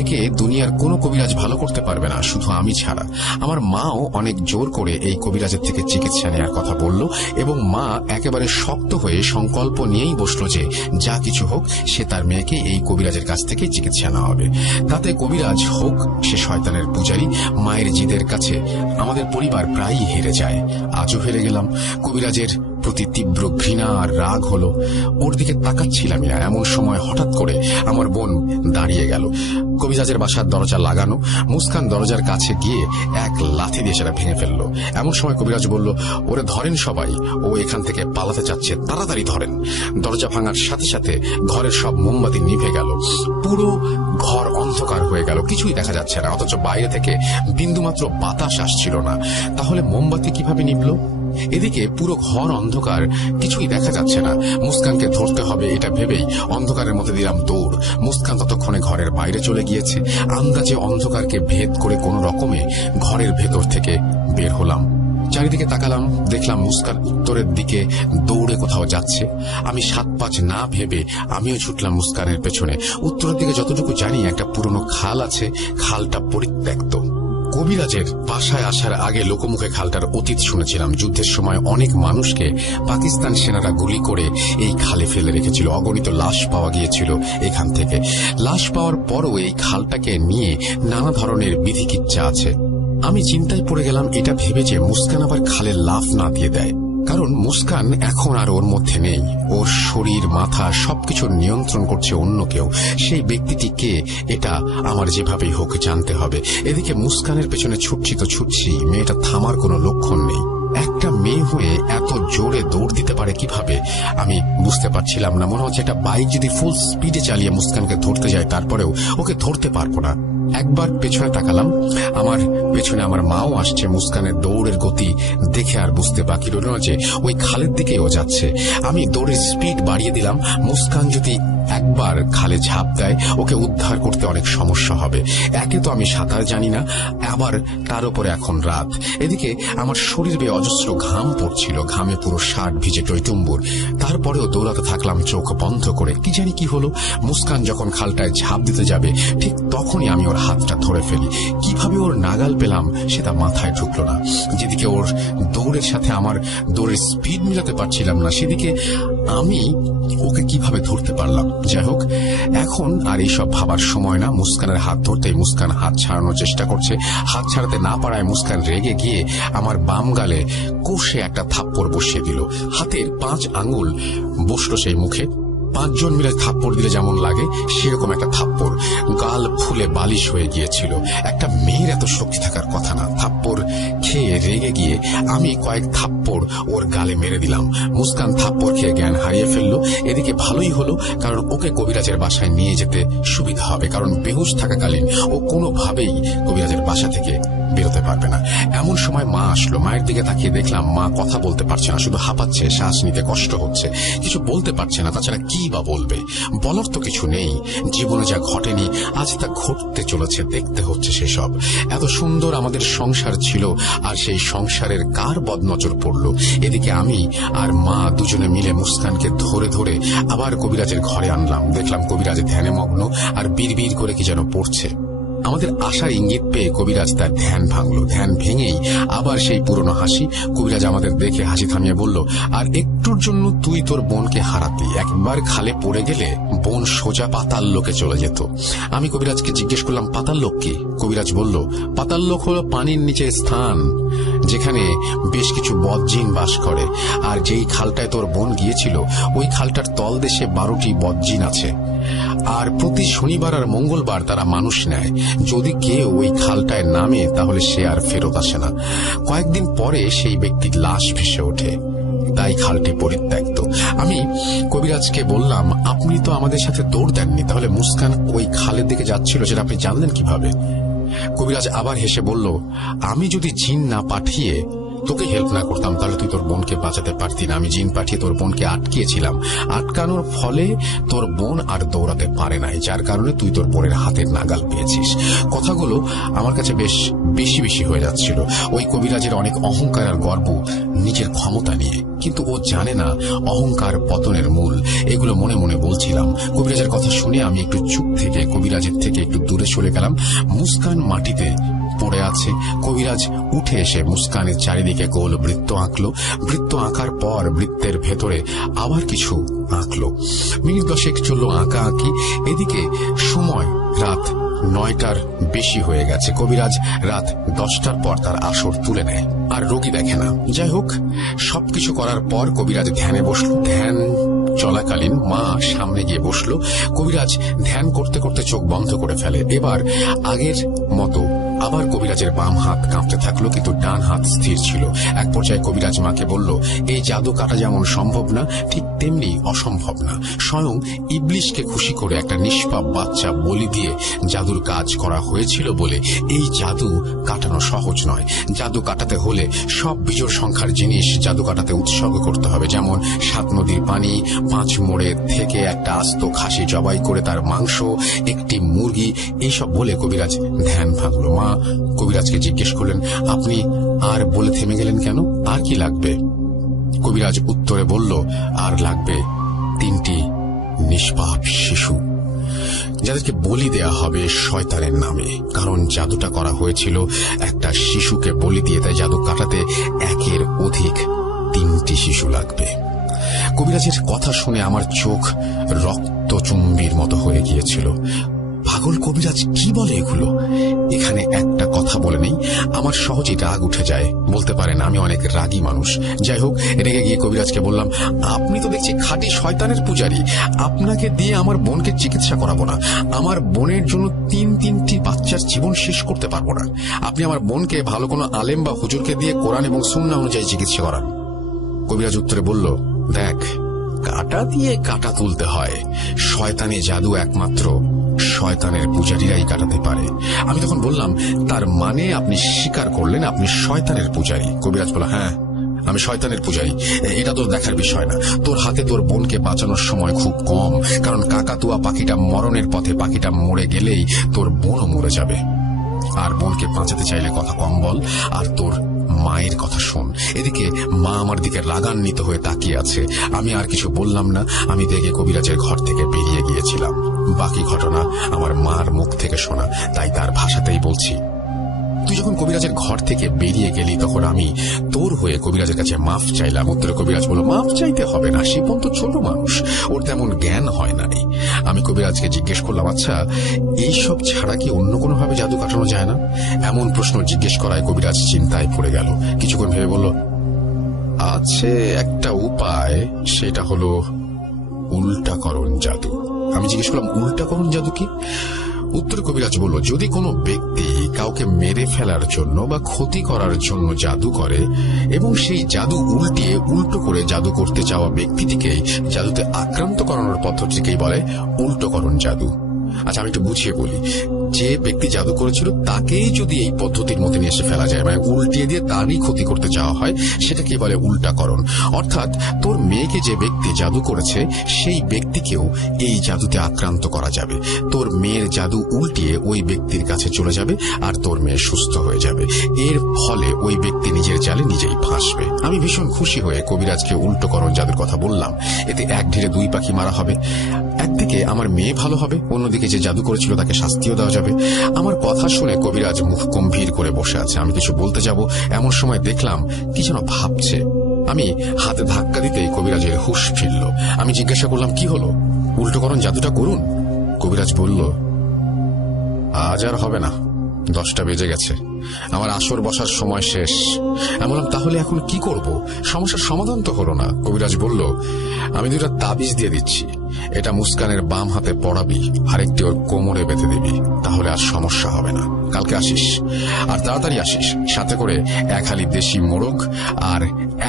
একে দুনিয়ার কোনো কবিরাজ ভালো করতে পারবে না, শুধু আমি ছাড়া। আমার মাও অনেক জোর করে এই কবিরাজের থেকে চিকিৎসা নেওয়ার কথা বলল এবং মা একেবারে শক্ত হয়ে সংকল্প নিয়েই বসলো যে যা কিছু হোক সে তার মেয়েকে এই কবিরাজের কাছ থেকে চিকিৎসা নেওয়া হবে। তাতে কবিরাজ হোক সে শয়তানের পূজারী, মায়ের জিদের কাছে আমাদের পরিবার প্রায়ই হেরে যায়। আজও হেরে গেলাম। কবিরাজের প্রতি তীব্র ঘৃণা আর রাগ হলো। ওর দিকে তাকাচ্ছিলামই না, এমন সময় হঠাৎ করে আমার বোন দাঁড়িয়ে গেল। কবিরাজের বাসার দরজা লাগানো। মুস্কান দরজার কাছে গিয়ে এক লাথি দিয়ে সেটা ভেঙে ফেললো। এমন সময় কবিরাজ বলল, ওরে ধরেন সবাই, ও এখান থেকে পালাতে চাচ্ছে, তাড়াতাড়ি ধরেন। দরজা ভাঙার সাথে সাথে ঘরের সব মোমবাতি নিভে গেল। পুরো ঘর অন্ধকার হয়ে গেল, কিছুই দেখা যাচ্ছে না, অথচ বাইরে থেকে বিন্দুমাত্র বাতাস আসছিল না। তাহলে মোমবাতি কিভাবে নিভল? এদিকে পুরো ঘর অন্ধকার, কিছুই দেখা যাচ্ছে না। মুস্কানকে ধরতে হবে এটা ভেবেই অন্ধকারের মধ্যে দিলাম দৌড়। মুস্কান ততক্ষণে ঘরের বাইরে চলে গিয়েছে। আন্দাজে অন্ধকারকে ভেদ করে কোনো রকমে ঘরের ভেতর থেকে বের হলাম। চারিদিকে তাকালাম, দেখলাম মুস্কান উত্তরের দিকে দৌড়ে কোথাও যাচ্ছে। আমি 7-5 না ভেবে আমিও ছুটলাম মুস্কানের পেছনে। উত্তরের দিকে যতটুকু জানি একটা পুরনো খাল আছে, খালটা পরিত্যক্ত। কবিরাজের বাসায় আসার আগে লোকমুখে খালটার অতীত শুনেছিলাম। যুদ্ধের সময় অনেক মানুষকে পাকিস্তান সেনারা গুলি করে এই খালে ফেলে রেখেছিল। অগণিত লাশ পাওয়া গিয়েছিল এখান থেকে। লাশ পাওয়ার পরও এই খালটাকে নিয়ে নানা ধরনের বিধিকিচ্ছা আছে। আমি চিন্তায় পড়ে গেলাম এটা ভেবে যে মুস্কান আবার খালে লাফ না দিয়ে দেয়, কারণ মুস্কান এখন আর ওর মধ্যে নেই। ওর শরীর, মাথা সবকিছুর নিয়ন্ত্রণ করছে অন্য কেউ। সেই ব্যক্তিটি কে এটা আমার যেভাবেই হোক জানতে হবে। এদিকে মুস্কানের পেছনে ছুটছি তো ছুটছি, মেয়েটা থামার কোনো লক্ষণ নেই। একটা মেয়ে হয়ে এত জোরে দৌড় দিতে পারে কিভাবে আমি বুঝতে পারছিলাম না। মনে হচ্ছে একটা বাইক যদি ফুল স্পিডে চালিয়ে মুস্কানকে ধরতে যায় তারপরেও ওকে ধরতে পারবো না। একবার পেছনে তাকালাম, আমার পেছনে আমার মাও আসছে। মুস্কানের দৌড়ের গতি দেখে আর বুঝতে বাকি রইল না যে ওই খালের দিকে ও যাচ্ছে। আমি দৌড়ের স্পিড বাড়িয়ে দিলাম। মুস্কান যদি একবার খালে ঝাঁপ দেয়, ওকে উদ্ধার করতে অনেক সমস্যা হবে। একে তো আমি সাঁতার জানি না, আবার তার উপরে এখন রাত। এদিকে আমার শরীর বেয়ে অজস্র ঘাম পড়ছিল, ঘামে পুরো শার্ট ভিজে টইটুম্বুর। তারপরেও দৌড়াতে থাকলাম চোখ বন্ধ করে। কি জানি কি হলো, মুস্কান যখন খালটায় ঝাঁপ দিতে যাবে ঠিক তখনই আমি ওর হাতটা ধরে ফেলি। কিভাবে ওর নাগাল পেলাম সেটা মাথায় ঢুকলো না। যেদিকে ওর দৌড়ের সাথে আমার দৌড়ের স্পিড মিলাতে পারছিলাম না, সেদিকে আমি ওকে কিভাবে ধরতে পারলাম। যাই হোক, এখন আর এইসব ভাবার সময় না। মুস্কানের হাত ধরতেই মুস্কান হাত ছাড়ানোর চেষ্টা করছে। হাত ছাড়াতে না পারায় মুস্কান রেগে গিয়ে আমার বাম গালে কষে একটা থাপ্পড় বসিয়ে দিল। হাতের 5 আঙ্গুল বসলো সেই মুখে। 5 জন মিলে থাপ্পড় দিলে যেমন লাগে সেরকম একটা থাপ্পড়। গাল ফুলে বালিশ হয়ে গিয়েছিল। একটা মেয়ের এত শক্তি থাকার কথা না। থাপ্পড় খেয়ে রেগে গিয়ে আমি কয়েক থাপ্পড় ওর গালে মেরে দিলাম। মুস্কান থাপ্পড় খেয়ে জ্ঞান হারিয়ে ফেললো। এদিকে ভালোই হলো, কারণ ওকে কবিরাজের বাসায় নিয়ে যেতে সুবিধা হবে, কারণ বেহুশ থাকাকালীন ও কোনোভাবেই কবিরাজের বাসা থেকে বেরোতে পারবে না। এমন সময় মা আসলো। মায়ের দিকে তাকিয়ে দেখলাম মা কথা বলতে পারছে না, শুধু হাঁপাচ্ছে, শ্বাস নিতে কষ্ট হচ্ছে, কিছু বলতে পারছে না। তাছাড়া কি বা বলবে, বলার তো কিছু নেই। জীবনে যা ঘটেনি আজ তা ঘটতে চলেছে, দেখতে হচ্ছে সেসব। এত সুন্দর আমাদের সংসার ছিল, আর সেই সংসারের কার বদনজর পড়লো। এদিকে আমি আর মা দুজনে মিলে মুস্কানকে ধরে ধরে আবার কবিরাজের ঘরে আনলাম। দেখলাম কবিরাজ ধ্যানে মগ্ন আর বিড়বিড় করে কি যেন পড়ছে। আমাদের আশার ইঙ্গিত পেয়ে কবিরাজ তার ধ্যান ভাঙলো। ধ্যান ভেঙেই আবার সেই পুরনো হাসি। কবিরাজ আমাদের দেখে হাসি থামিয়ে বলল, আর একটুর জন্য তুই তোর বোনকে হারাতি। একবার খালে পড়ে গেলে বোন সোজা পাতাল লোকে চলে যেত। আমি কবিরাজকে জিজ্ঞেস করলাম, পাতাল লোক কি? কবিরাজ বলল, পাতাল লোক হলো পানির নিচে স্থান, যেখানে বেশ কিছু বদজিন বাস করে। আর যেই খালটায় তোর বোন গিয়েছিল ওই খালটার তলদেশে 12টি বদজিন আছে। আর প্রতি শনিবার আর মঙ্গলবার তারা মানুষ নেয়। যদি কেউ ওই খালটায় নামে তাহলে সে আর ফেরত আসে না। কয়েকদিন পরে সেই ব্যক্তির লাশ ভেসে ওঠে, তাই খালটি পরিত্যক্ত। আমি কবিরাজকে বললাম, আপনি তো আমাদের সাথে দৌড় দেননি, তাহলে মুস্কান ওই খালের দিকে যাচ্ছিল সেটা আপনি জানলেন কিভাবে? কবিরাজ আবার হেসে বলল, আমি যদি জিন না পাঠিয়ে তোকে হেল্প না করতাম তাহলে তুই তোর বোনকে বাঁচাতে পারতি না। আমি জিন পাঠিয়ে তোর বোনকে আটকিয়েছিলাম। আটকানোর ফলে তোর বোন আর দৌড়াতে পারে নাই, যার কারণে তুই তোর বোনের হাতের নাগাল পেয়েছিস। কথাগুলো আমার কাছে বেশ বেশি বেশি হয়ে যাচ্ছিল। ওই কবিরাজের অনেক অহংকার আর গর্ব নিজের ক্ষমতা নিয়ে, কিন্তু ও জানে না অহংকার পতনের মূল। এগুলো মনে মনে বলছিলাম। কবিরাজের কথা শুনে আমি একটু চুপ থেকে কবিরাজের থেকে একটু দূরে সরে গেলাম। মুস্কান মাটিতে পড়ে আছে। কবিরাজ উঠে এসে মুস্কানের চারিদিকে গোল বৃত্ত আঁকলো। বৃত্ত আঁকার পর বৃত্তের ভেতরে আবার কিছু আঁকলো। মিনিট 10 চলল আঁকা আঁকি। এদিকে সময় রাত 9টার বেশি হয়ে গেছে। কবিরাজ রাত 10টার পর তার আসর তুলে নেয় আর রোগী দেখে না। যাই হোক, সবকিছু করার পর কবিরাজ ধ্যানে বসলো। ধ্যান চলাকালীন মা সামনে গিয়ে বসলো। কবিরাজ ধ্যান করতে করতে চোখ বন্ধ করে ফেলে। এবার আগের মতো আবার কবিরাজের বাম হাত কাঁপতে থাকলো, কিন্তু ডান হাত স্থির ছিল। এক পর্যায়ে কবিরাজ মাকে বলল, এই জাদু কাটা যেমন সম্ভব না ঠিক তেমনি অসম্ভব না। স্বয়ং ইবলিশকে খুশি করে একটা নিষ্পাপ বাচ্চা বলি দিয়ে জাদুর কাজ করা হয়েছিল বলে এই জাদু কাটানো সহজ নয়। জাদু কাটাতে হলে সব বিজোড় সংখ্যার জিনিস জাদু কাটাতে উৎসর্গ করতে হবে, যেমন 7 নদীর পানি, 5 মোড়ে থেকে একটা আস্ত খাসি জবাই করে তার মাংস, একটি মুরগি, এইসব বলে কবিরাজ ধ্যান ভাঙলো। মা কবিরাজকে জিজ্ঞেস করলেন, আপনি আর বলে থেমে গেলেন কেন? আর কি লাগবে? কবিরাজ উত্তরে বলল, আর লাগবে 3টি নিষ্পাপ শিশু, যাদেরকে বলি দেয়া হবে শয়তানের নামে। কারণ জাদুটা করা হয়েছিল একটা শিশুকে বলি দিয়ে, তাই জাদু কাটাতে 1-এর অধিক 3টি শিশু লাগবে। কবিরাজের কথা শুনে আমার চোখ রক্তচুম্বির মতো হয়ে গিয়েছিল। পাগল কবিরাজ কি বলে এগুলো? এখানে একটা কথা বলে নেই, আমার সহজেই রাগ উঠে যায়। বলতে পারেন আমি অনেক রাগী মানুষ। যাই হোক, রেগে গিয়ে কবিরাজকে বললাম, আপনি তো দেখছি খাঁটি শয়তানের পূজারী। আপনাকে দিয়ে আমার বোনকে চিকিৎসা করাবো না। আমার বোনের জন্য 3টি বাচ্চার জীবন শেষ করতে পারবো না। আপনি আমার বোনকে ভালো কোনো আলেম বা হুজুরকে দিয়ে কোরআন এবং সুন্নাহ অনুযায়ী চিকিৎসা করান। কবিরাজ উত্তরে বলল, দেখ, কাটা দিয়ে কাটা তুলতে হয়। শয়তানি জাদু একমাত্র শয়তানের পূজারীরাই কাটাতে পারে। আমি তখন বললাম, তার মানে আপনি স্বীকার করলেন আপনি শয়তানের পূজারী? কবিরাজ বলল, হ্যাঁ, আমি শয়তানের পূজারী, এটা তোর দেখার বিষয় না। তোর হাতে তোর বোনকে বাঁচানোর সময় খুব কম, কারণ কাকাতুয়া পাখিটা মরণের পথে, পাখিটা মরে গেলেই তোর বোনও মরে যাবে। আর বোনকে বাঁচাতে চাইলে কথা কম বল, আর তোর মায়ের কথা শোন। এদিকে মা আমার দিকে রাগান্বিত হয়ে তাকিয়ে আছে। আমি আর কিছু বললাম না, আমি দেখে কবিরাজের ঘর থেকে বেরিয়ে গিয়েছিলাম। বাকি ঘটনা আমার মার মুখ থেকে শোনা, তাই তার ভাষাতেই বলছি। তুই যখন কবিরাজের ঘর থেকে বেরিয়ে গেলি তখন আমি তোর হয়ে কবিরাজের কাছে মাফ চাইলাম। উত্তরে কবিরাজ বলল, মাফ চাইতে হবে না, শিপন তো ছোট মানুষ, ওর তেমন জ্ঞান হয় নাই। আমি কবিরাজকে জিজ্ঞেস করলাম, আচ্ছা এইসব ছাড়া কি অন্য কোনোভাবে জাদু কাটানো যায় না? এমন প্রশ্ন জিজ্ঞেস করায় কবিরাজ চিন্তায় পড়ে গেল। কিছুক্ষণ ভেবে বলল, আছে একটা উপায়, সেটা হলো উল্টাকরণ জাদু। আমি জিজ্ঞেস করলাম, উল্টাকরণ জাদু কি? উত্তর কবিরাজ বলল, যদি কোনো ব্যক্তি কাউকে মেরে ফেলার জন্য বা ক্ষতি করার জন্য জাদু করে এবং সেই জাদু উল্টিয়ে উল্টো করে জাদু করতে চাওয়া ব্যক্তিটিকে জাদুতে আক্রান্ত করানোর পদ্ধতিকেই বলে উল্টোকরণ জাদু। আচ্ছা আমি একটু বুঝিয়ে বলি, যে ব্যক্তি জাদু করেছিল তাকেই যদি এই পদ্ধতির মধ্যে নিয়ে এসে ফেলা যায়, মানে উল্টিয়ে দিয়ে তারই ক্ষতি করতে চাওয়া হয়, সেটাকে বলে উল্টাকরণ। অর্থাৎ তোর মেয়েকে যে ব্যক্তি জাদু করেছে সেই ব্যক্তিকেও এই জাদুতে আক্রান্ত করা যাবে। তোর মেয়ের জাদু উল্টিয়ে ওই ব্যক্তির কাছে চলে যাবে আর তোর মেয়ে সুস্থ হয়ে যাবে। এর ফলে ওই ব্যক্তি নিজের জালে নিজেই ফাঁসবে। আমি ভীষণ খুশি হয়ে কবিরাজকে উল্টোকরণ জাদুর কথা বললাম। এতে এক ঢিলে দুই পাখি মারা হবে। একদিকে আমার মেয়ে ভালো হবে, অন্যদিকে যে জাদু করেছিল তাকে শাস্তিও দেওয়া যাবে। আমার কথা শুনে কবিরাজ মুখ গম্ভীর করে বসে আছে। আমি কিছু বলতে যাব, এমন সময় দেখলাম কি যেন ভাবছে। আমি হাতে ধাক্কা দিতেই কবিরাজের হুঁশ ফিরল। আমি জিজ্ঞাসা করলাম, কি হলো? উল্টোকরণ জাদুটা করুন। কবিরাজ বলল, আজ আর হবে না, 10টা বেজে গেছে, আমার আসর বসার সময় শেষ। আমি বললাম, তাহলে এখন কি করব? সমস্যার সমাধান তো হলো না। কবিরাজ বলল, আমি 2টা তাবিজ দিয়ে দিচ্ছি, এটা মুস্কানের বাম হাতে পড়াবি, আরেকটি ওর কোমরে বেঁধে দিবি, তাহলে আর সমস্যা হবে না। কালকে আসিস, আর তাড়াতাড়ি আসিস। সাথে করে 1 হালি দেশি মোরগ আর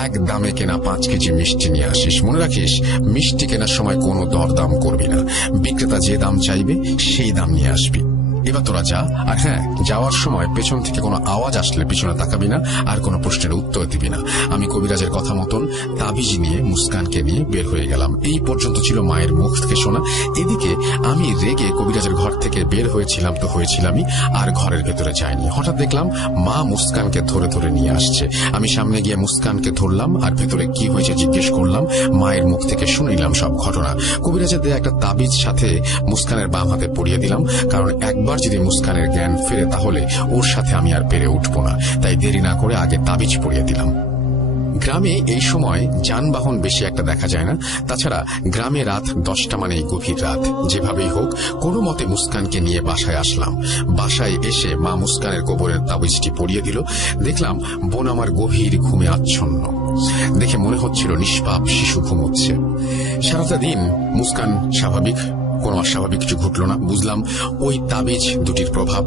1 দামে কেনা 5 কেজি মিষ্টি নিয়ে আসিস। মনে রাখিস, মিষ্টি কেনার সময় কোনো দরদাম করবি না, বিক্রেতা যে দাম চাইবে সেই দাম নিয়ে আসবি। এবার তোরা যা, আর হ্যাঁ, যাওয়ার সময় পেছন থেকে কোনো আওয়াজ আসলে পিছনে তাকাবি না, আর কোনো প্রশ্নের উত্তর দিবি না। আমি কবিরাজের কথা মতন তাবিজ নিয়ে মুস্কানকে নিয়ে বের হয়ে গেলাম। এই পর্যন্ত ছিল মায়ের মুখ থেকে শোনা। এদিকে আমি রেগে কবিরাজের ঘর থেকে বের হয়েছিলাম তো হয়েছিলামই, আর ঘরের ভেতরে যাইনি। হঠাৎ দেখলাম মা মুস্কানকে ধরে ধরে নিয়ে আসছে। আমি সামনে গিয়ে মুস্কানকে ধরলাম আর ভেতরে কি হয়েছে জিজ্ঞেস করলাম। মায়ের মুখ থেকে শুনে নিলাম সব ঘটনা। কবিরাজের দেয়া একটা তাবিজ সাথে মুস্কানের বাম হাতে পরিয়ে দিলাম, কারণ একবার যদি মুস্কানের জ্ঞান ফেরে তাহলে ওর সাথে আমি আর পেরে উঠবো না। তাই দেরি না করে আগে তাবিজ পরিয়ে দিলাম। গ্রামে এই সময় যানবাহন বেশি একটা দেখা যায় না। তাছাড়া গ্রামে রাত 10টা মানেই গভীর রাত। যেভাবেই হোক কোনো মতে মুস্কানকে নিয়ে বাসায় আসলাম। বাসায় এসে মা মুস্কানের কোমরের তাবিজটি পরিয়ে দিল। দেখলাম বোন আমার গভীর ঘুমে আচ্ছন্ন। দেখে মনে হচ্ছিল নিষ্পাপ শিশু ঘুমোচ্ছে। সারাটা দিন মুস্কান স্বাভাবিক, কোনো অস্বাভাবিক কিছু ঘটল না। বুঝলাম ওই তাবিজ দুটির প্রভাব।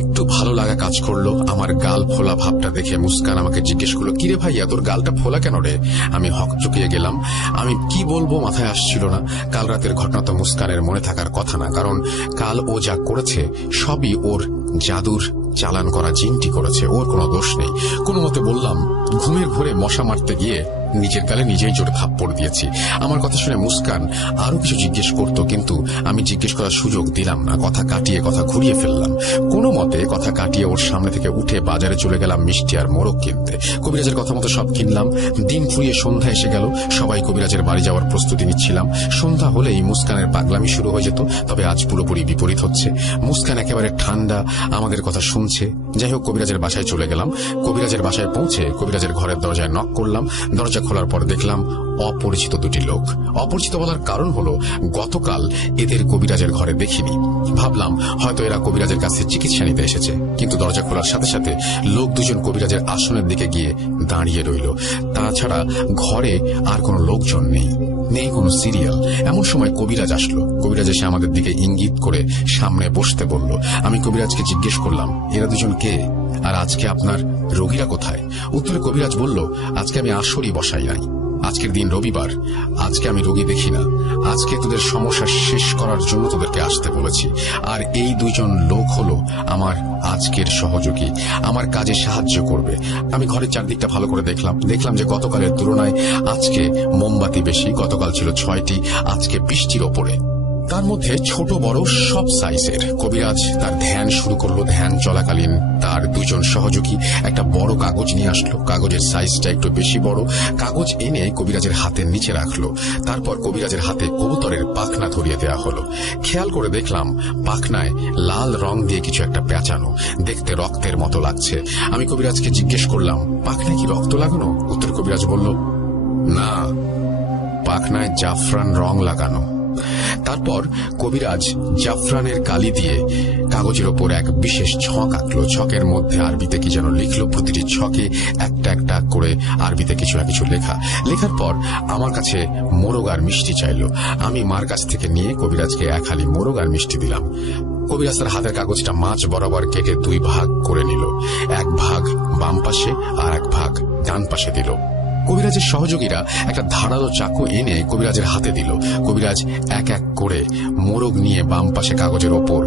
একটু ভালো লাগা কাজ করলো। আমার গাল ফোলা ভাবটা দেখে মুস্কান আমাকে জিজ্ঞেস করলো, কিরে ভাইয়া, তোর গালটা ফোলা কেন রে? আমি হকচকিয়ে গেলাম। আমি কি বলবো মাথায় আসছিল না। কাল রাতের ঘটনা তো মুস্কানের মনে থাকার কথা না, কারণ কাল ও যা করেছে সবই ওর জাদুর চালান করা জিনটি করেছে, ওর কোনো দোষ নেই। কোনো মতে বললাম, ঘুমের ঘোরে মশা মারতে গিয়ে নিজের গালে নিজেই জোরে থাপ্পড় দিয়েছি। আমার কথা শুনে মুস্কান আরো কিছু জিজ্ঞেস করত, কিন্তু আমি জিজ্ঞেস করার সুযোগ দিলাম না। কথা কাটিয়ে কথা ঘুরিয়ে ফেললাম। কোনো মতে কথা কাটিয়ে ওর সামনে থেকে উঠে বাজারে চলে গেলাম মিষ্টি আর মোরগ কিনতে। কবিরাজের কথা মতো সব কিনলাম। দিন ফুরিয়ে সন্ধ্যা এসে গেল। সবাই কবিরাজের বাড়ি যাওয়ার প্রস্তুতি নিচ্ছিলাম। সন্ধ্যা হলেই মুস্কানের পাগলামি শুরু হয়ে যেত। তবে আজ পুরোপুরি বিপরীত হচ্ছে। মুস্কান একেবারে ঠান্ডা, আমাদের কথা শুনছে। যাই হোক, কবিরাজের বাসায় চলে গেলাম। কবিরাজের বাসায় পৌঁছে কবিরাজের ঘরের দরজায় নক করলাম। দরজা খোলার পর দেখলাম অপরিচিত দুটি লোক। অপরিচিত বলার কারণ হলো গতকাল এদের কবিরাজের ঘরে দেখিনি। ভাবলাম হয়তো এরা কবিরাজের কাছে চিকিৎসা নিতে এসেছে, কিন্তু দরজা খোলার সাথে সাথে লোক দুজন কবিরাজের আসনের দিকে গিয়ে দাঁড়িয়ে রইল। তাছাড়া ঘরে আর কোনো লোকজন নেই, নেই কোনো সিরিয়াল। এমন সময় কবিরাজ আসলো। কবিরাজ এসে আমাদের দিকে ইঙ্গিত করে সামনে বসতে বলল। আমি কবিরাজকে জিজ্ঞেস করলাম, এরা দুজন কে, আর আজকে আপনার রোগীরা কোথায়? উত্তরে কবিরাজ বলল, আজকে আমি আসরই বসাই নাই। আজকের দিন রবিবার, আজকে আমি রোগী দেখি না, আজকে তোদের সমস্যা শেষ করার জন্য তোদেরকে আসতে বলেছি। আর এই দুইজন লোক হলো আমার আজকের সহযোগী, আমার কাজে সাহায্য করবে। আমি ঘরের চারদিকটা ভালো করে দেখলাম যে গতকালের তুলনায় আজকে মোমবাতি বেশি, গতকাল ছিল 6টি, আজকে 20টির ওপরে, তার মধ্যে ছোট বড় সব সাইজের। কবিরাজ তার ধ্যান শুরু করলো। ধ্যান চলাকালীন তার দুজন সহযোগী একটা বড় কাগজ নিয়ে আসলো। কাগজের সাইজটা একটু বেশি বড়। কাগজ এনে কবিরাজের হাতের নিচে রাখলো। তারপর কবিরাজের হাতে কবুতরের পাখনা ধরিয়ে দেওয়া হলো। খেয়াল করে দেখলাম পাখনায় লাল রং দিয়ে কিছু একটা পেঁচানো, দেখতে রক্তের মতো লাগছে। আমি কবিরাজকে জিজ্ঞেস করলাম, পাখনায় কি রক্ত লাগানো? উত্তর কবিরাজ বলল, না, পাখনায় জাফরান রং লাগানো। তারপর কবিরাজ জাফরানের কালি দিয়ে কাগজের ওপর এক বিশেষ ছক আঁকলো। ছকের মধ্যে আরবিতে কি যেন লিখলো। প্রতিটি ছকে একটা একটা করে আরবিতে কিছু না কিছু লেখার পর আমার কাছে মোরগ আর মিষ্টি চাইলো। আমি মার কাছ থেকে নিয়ে কবিরাজকে এক হালি মোরগ আর মিষ্টি দিলাম। কবিরাজ তার হাতের কাগজটা মাঝ বরাবর কেটে 2 ভাগ করে নিল। এক ভাগ বাম পাশে আর এক ভাগ ডান পাশে দিল। কবিরাজের সহযোগীরা একটা ধারালো চাকু এনে কবিরাজের হাতে দিল। কবিরাজ এক এক করে মোরগ নিয়ে বাম পাশে কাগজের ওপর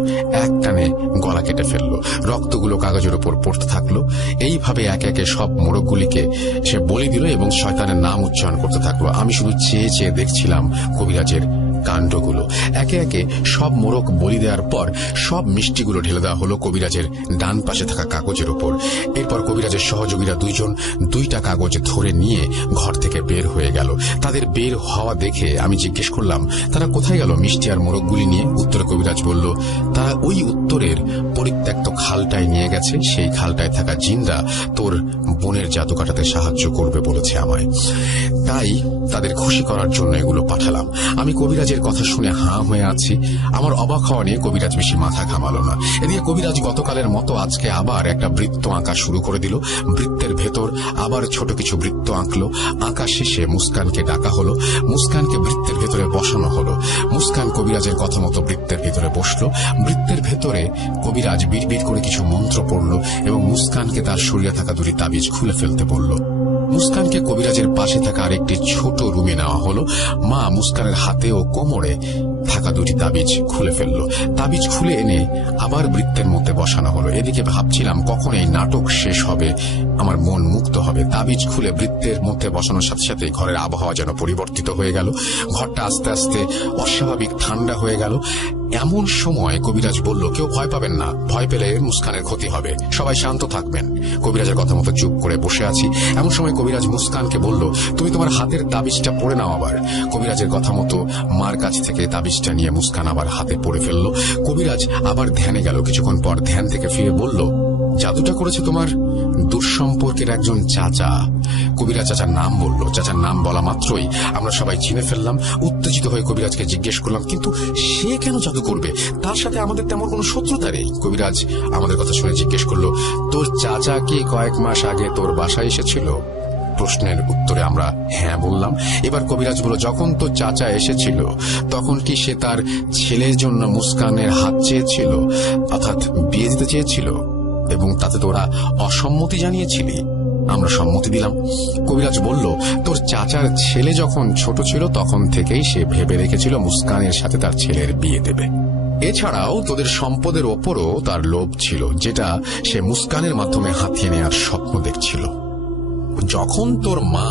এক টানে গলা কেটে ফেললো। রক্তগুলো কাগজের ওপর পড়তে থাকলো। এইভাবে একে একে সব মোরগগুলিকে সে বলি দিল এবং শয়তানের নাম উচ্চারণ করতে থাকলো। আমি শুধু চেয়ে চেয়ে দেখছিলাম কবিরাজের কাণ্ডগুলো। একে একে সব মোরগ বলি দেওয়ার পর সব মিষ্টিগুলো ঢেলে দেওয়া হলো কবিরাজের ডান পাশে থাকা কাগজের ওপর। এরপর কবিরাজের সহযোগীরা 2টা কাগজ ধরে নিয়ে ঘর থেকে বের হয়ে গেল। তাদের বের হওয়া দেখে আমি জিজ্ঞেস করলাম, তারা কোথায় গেল মিষ্টি আর মোরগগুলি নিয়ে? উত্তরে কবিরাজ বলল, তারা ওই উত্তরের পরিত্যক্ত খালটায় নিয়ে গেছে। সেই খালটায় থাকা জিনরা তোর বোনের জাদু কাটাতে সাহায্য করবে বলেছে আমায়, তাই তাদের খুশি করার জন্য এগুলো পাঠালাম। আমি কবিরাজের কথা শুনে হাঁ হয়ে আছি। আমার অবাক হওয়া নিয়ে কবিরাজ বেশি মাথা ঘামালো না। এদিকে কবিরাজ গতকালের মতো আজকে আবার একটা বৃত্ত আঁকা শুরু করে দিল। বৃত্তের ভেতর আবার ছোট কিছু বৃত্ত আঁকলো। আঁকা শেষে মুস্কানকে ডাকা হলো। মুস্কানকে বৃত্তের ভেতরে বসানো হলো। মুস্কান কবিরাজের কথা মতো বৃত্তের ভেতরে বসলো। বৃত্তের ভেতরে কবিরাজ বিড়বিড় করে কিছু মন্ত্র পড়ল এবং মুস্কানকে তার শরীরে থাকা 2টি তাবিজ খুলে ফেলতে বলল। মুস্কানকে কবিরাজের পাশে থাকা আরেকটি ছোট রুমে নেওয়া হলো। মা মুস্কানের হাতে ও কোমরে থাকা 2টি তাবিজ খুলে ফেলল। তাবিজ খুলে এনে আবার বৃত্তের মধ্যে বসানো হলো। এদিকে ভাবছিলাম কখন এই নাটক শেষ হবে, আমার মন মুক্ত হবে। তাবিজ খুলে বৃত্তের মধ্যে বসানোর সাথে সাথে ঘরের আবহাওয়া যেন পরিবর্তিত হয়ে গেল। ঘরটা আস্তে আস্তে অস্বাভাবিক ঠান্ডা হয়ে গেল। এমন সময় কবিরাজ বলল, কেউ ভয় পাবেন না, ভয় পেলে মুস্কানের ক্ষতি হবে, সবাই শান্ত থাকবেন। কবিরাজের কথা মতো চুপ করে বসে আছি। এমন সময় কবিরাজ মুস্কানকে বলল, তুমি তোমার হাতের তাবিজটা পরে নাও আবার। কবিরাজের কথা মতো মার কাছ থেকে তাবিজটা নিয়ে মুস্কান আবার হাতে পরে ফেললো। কবিরাজ আবার ধ্যানে গেল। কিছুক্ষণ পর ধ্যান থেকে ফিরে বলল, জাদুটা করেছে তোমার দুঃসম্পর্কের একজন চাচা। কবিরাজ চাচার নাম বলল। চাচার নাম বলা মাত্রই আমরা সবাই চিনে ফেললাম। উত্তেজিত হয়ে কবিরাজকে জিজ্ঞেস করলাম, কিন্তু সে কেন জাদু করবে? তার সাথে আমাদের তেমন কোনো শত্রুতা নেই। কবিরাজ আমাদের কথা শুনে জিজ্ঞেস করলো, তোর চাচা কি কয়েক মাস আগে তোর বাসায় এসেছিল? প্রশ্নের উত্তরে আমরা হ্যাঁ বললাম। এবার কবিরাজ বলল, যখন তো চাচা এসেছিল তখন কি সে তার ছেলের জন্য মুস্কানের হাত চেয়েছিল, অর্থাৎ বিয়ে দিতে চেয়েছিল, এবং তাতে তোরা অসম্মতি জানিয়েছিলি? আমরা সম্মতি দিলাম। কবিরাজ বলল, তোর চাচার ছেলে যখন ছোট ছিল তখন থেকেই সে ভেবে রেখেছিল মুস্কানের সাথে তার ছেলের বিয়ে দেবে। এছাড়াও তোদের সম্পদের ওপরও তার লোভ ছিল, যেটা সে মুস্কানের মাধ্যমে হাতিয়ে নেওয়ার স্বপ্ন দেখছিল। যখন তোর মা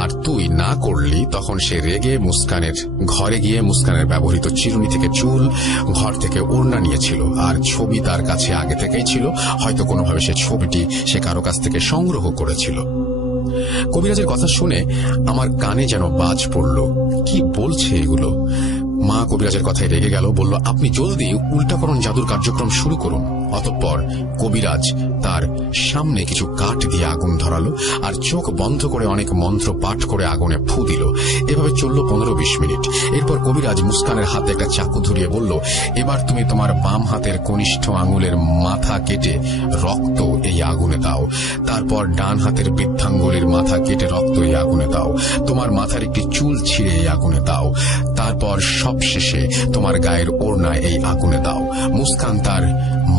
আর তুই না করলি তখন সে রেগে মুস্কানের ঘরে গিয়ে মুস্কানের ব্যবহৃত চিরুনি থেকে চুল, ঘর থেকে ওড়না নিয়েছিল। আর ছবি তার কাছে আগে থেকেই ছিল, হয়তো কোনোভাবে সে ছবিটি সে কারো কাছ থেকে সংগ্রহ করেছিল। কবিরাজের কথা শুনে আমার কানে যেন বাজ পড়ল। কি বলছে এগুলো? মা কবিরাজের কথায় রেগে গেল, বলল, আপনি জলদি উল্টাকরণ জাদুর কার্যক্রম শুরু করুন। অতঃপর কবিরাজ তার সামনে কিছু কাঠ দিয়ে আগুন ধরালো আর চোখ বন্ধ করে অনেক মন্ত্র পাঠ করে আগুনে ফু দিল। এভাবে চলল 15-20 মিনিট। এরপর কবিরাজ মুস্কানের হাতে একটা চাকু ধরিয়ে বলল, এবার তুমি তোমার বাম হাতের কনিষ্ঠ আঙুলের মাথা কেটে রক্ত এই আগুনে দাও। তারপর ডান হাতের বৃদ্ধাঙ্গুলির মাথা কেটে রক্ত এই আগুনে দাও। তোমার মাথার একটি চুল ছিঁড়ে এই আগুনে দাও। তারপর সব শেষে তোমার গায়ের ওড়নায় এই আগুনে দাও। মুস্কান তার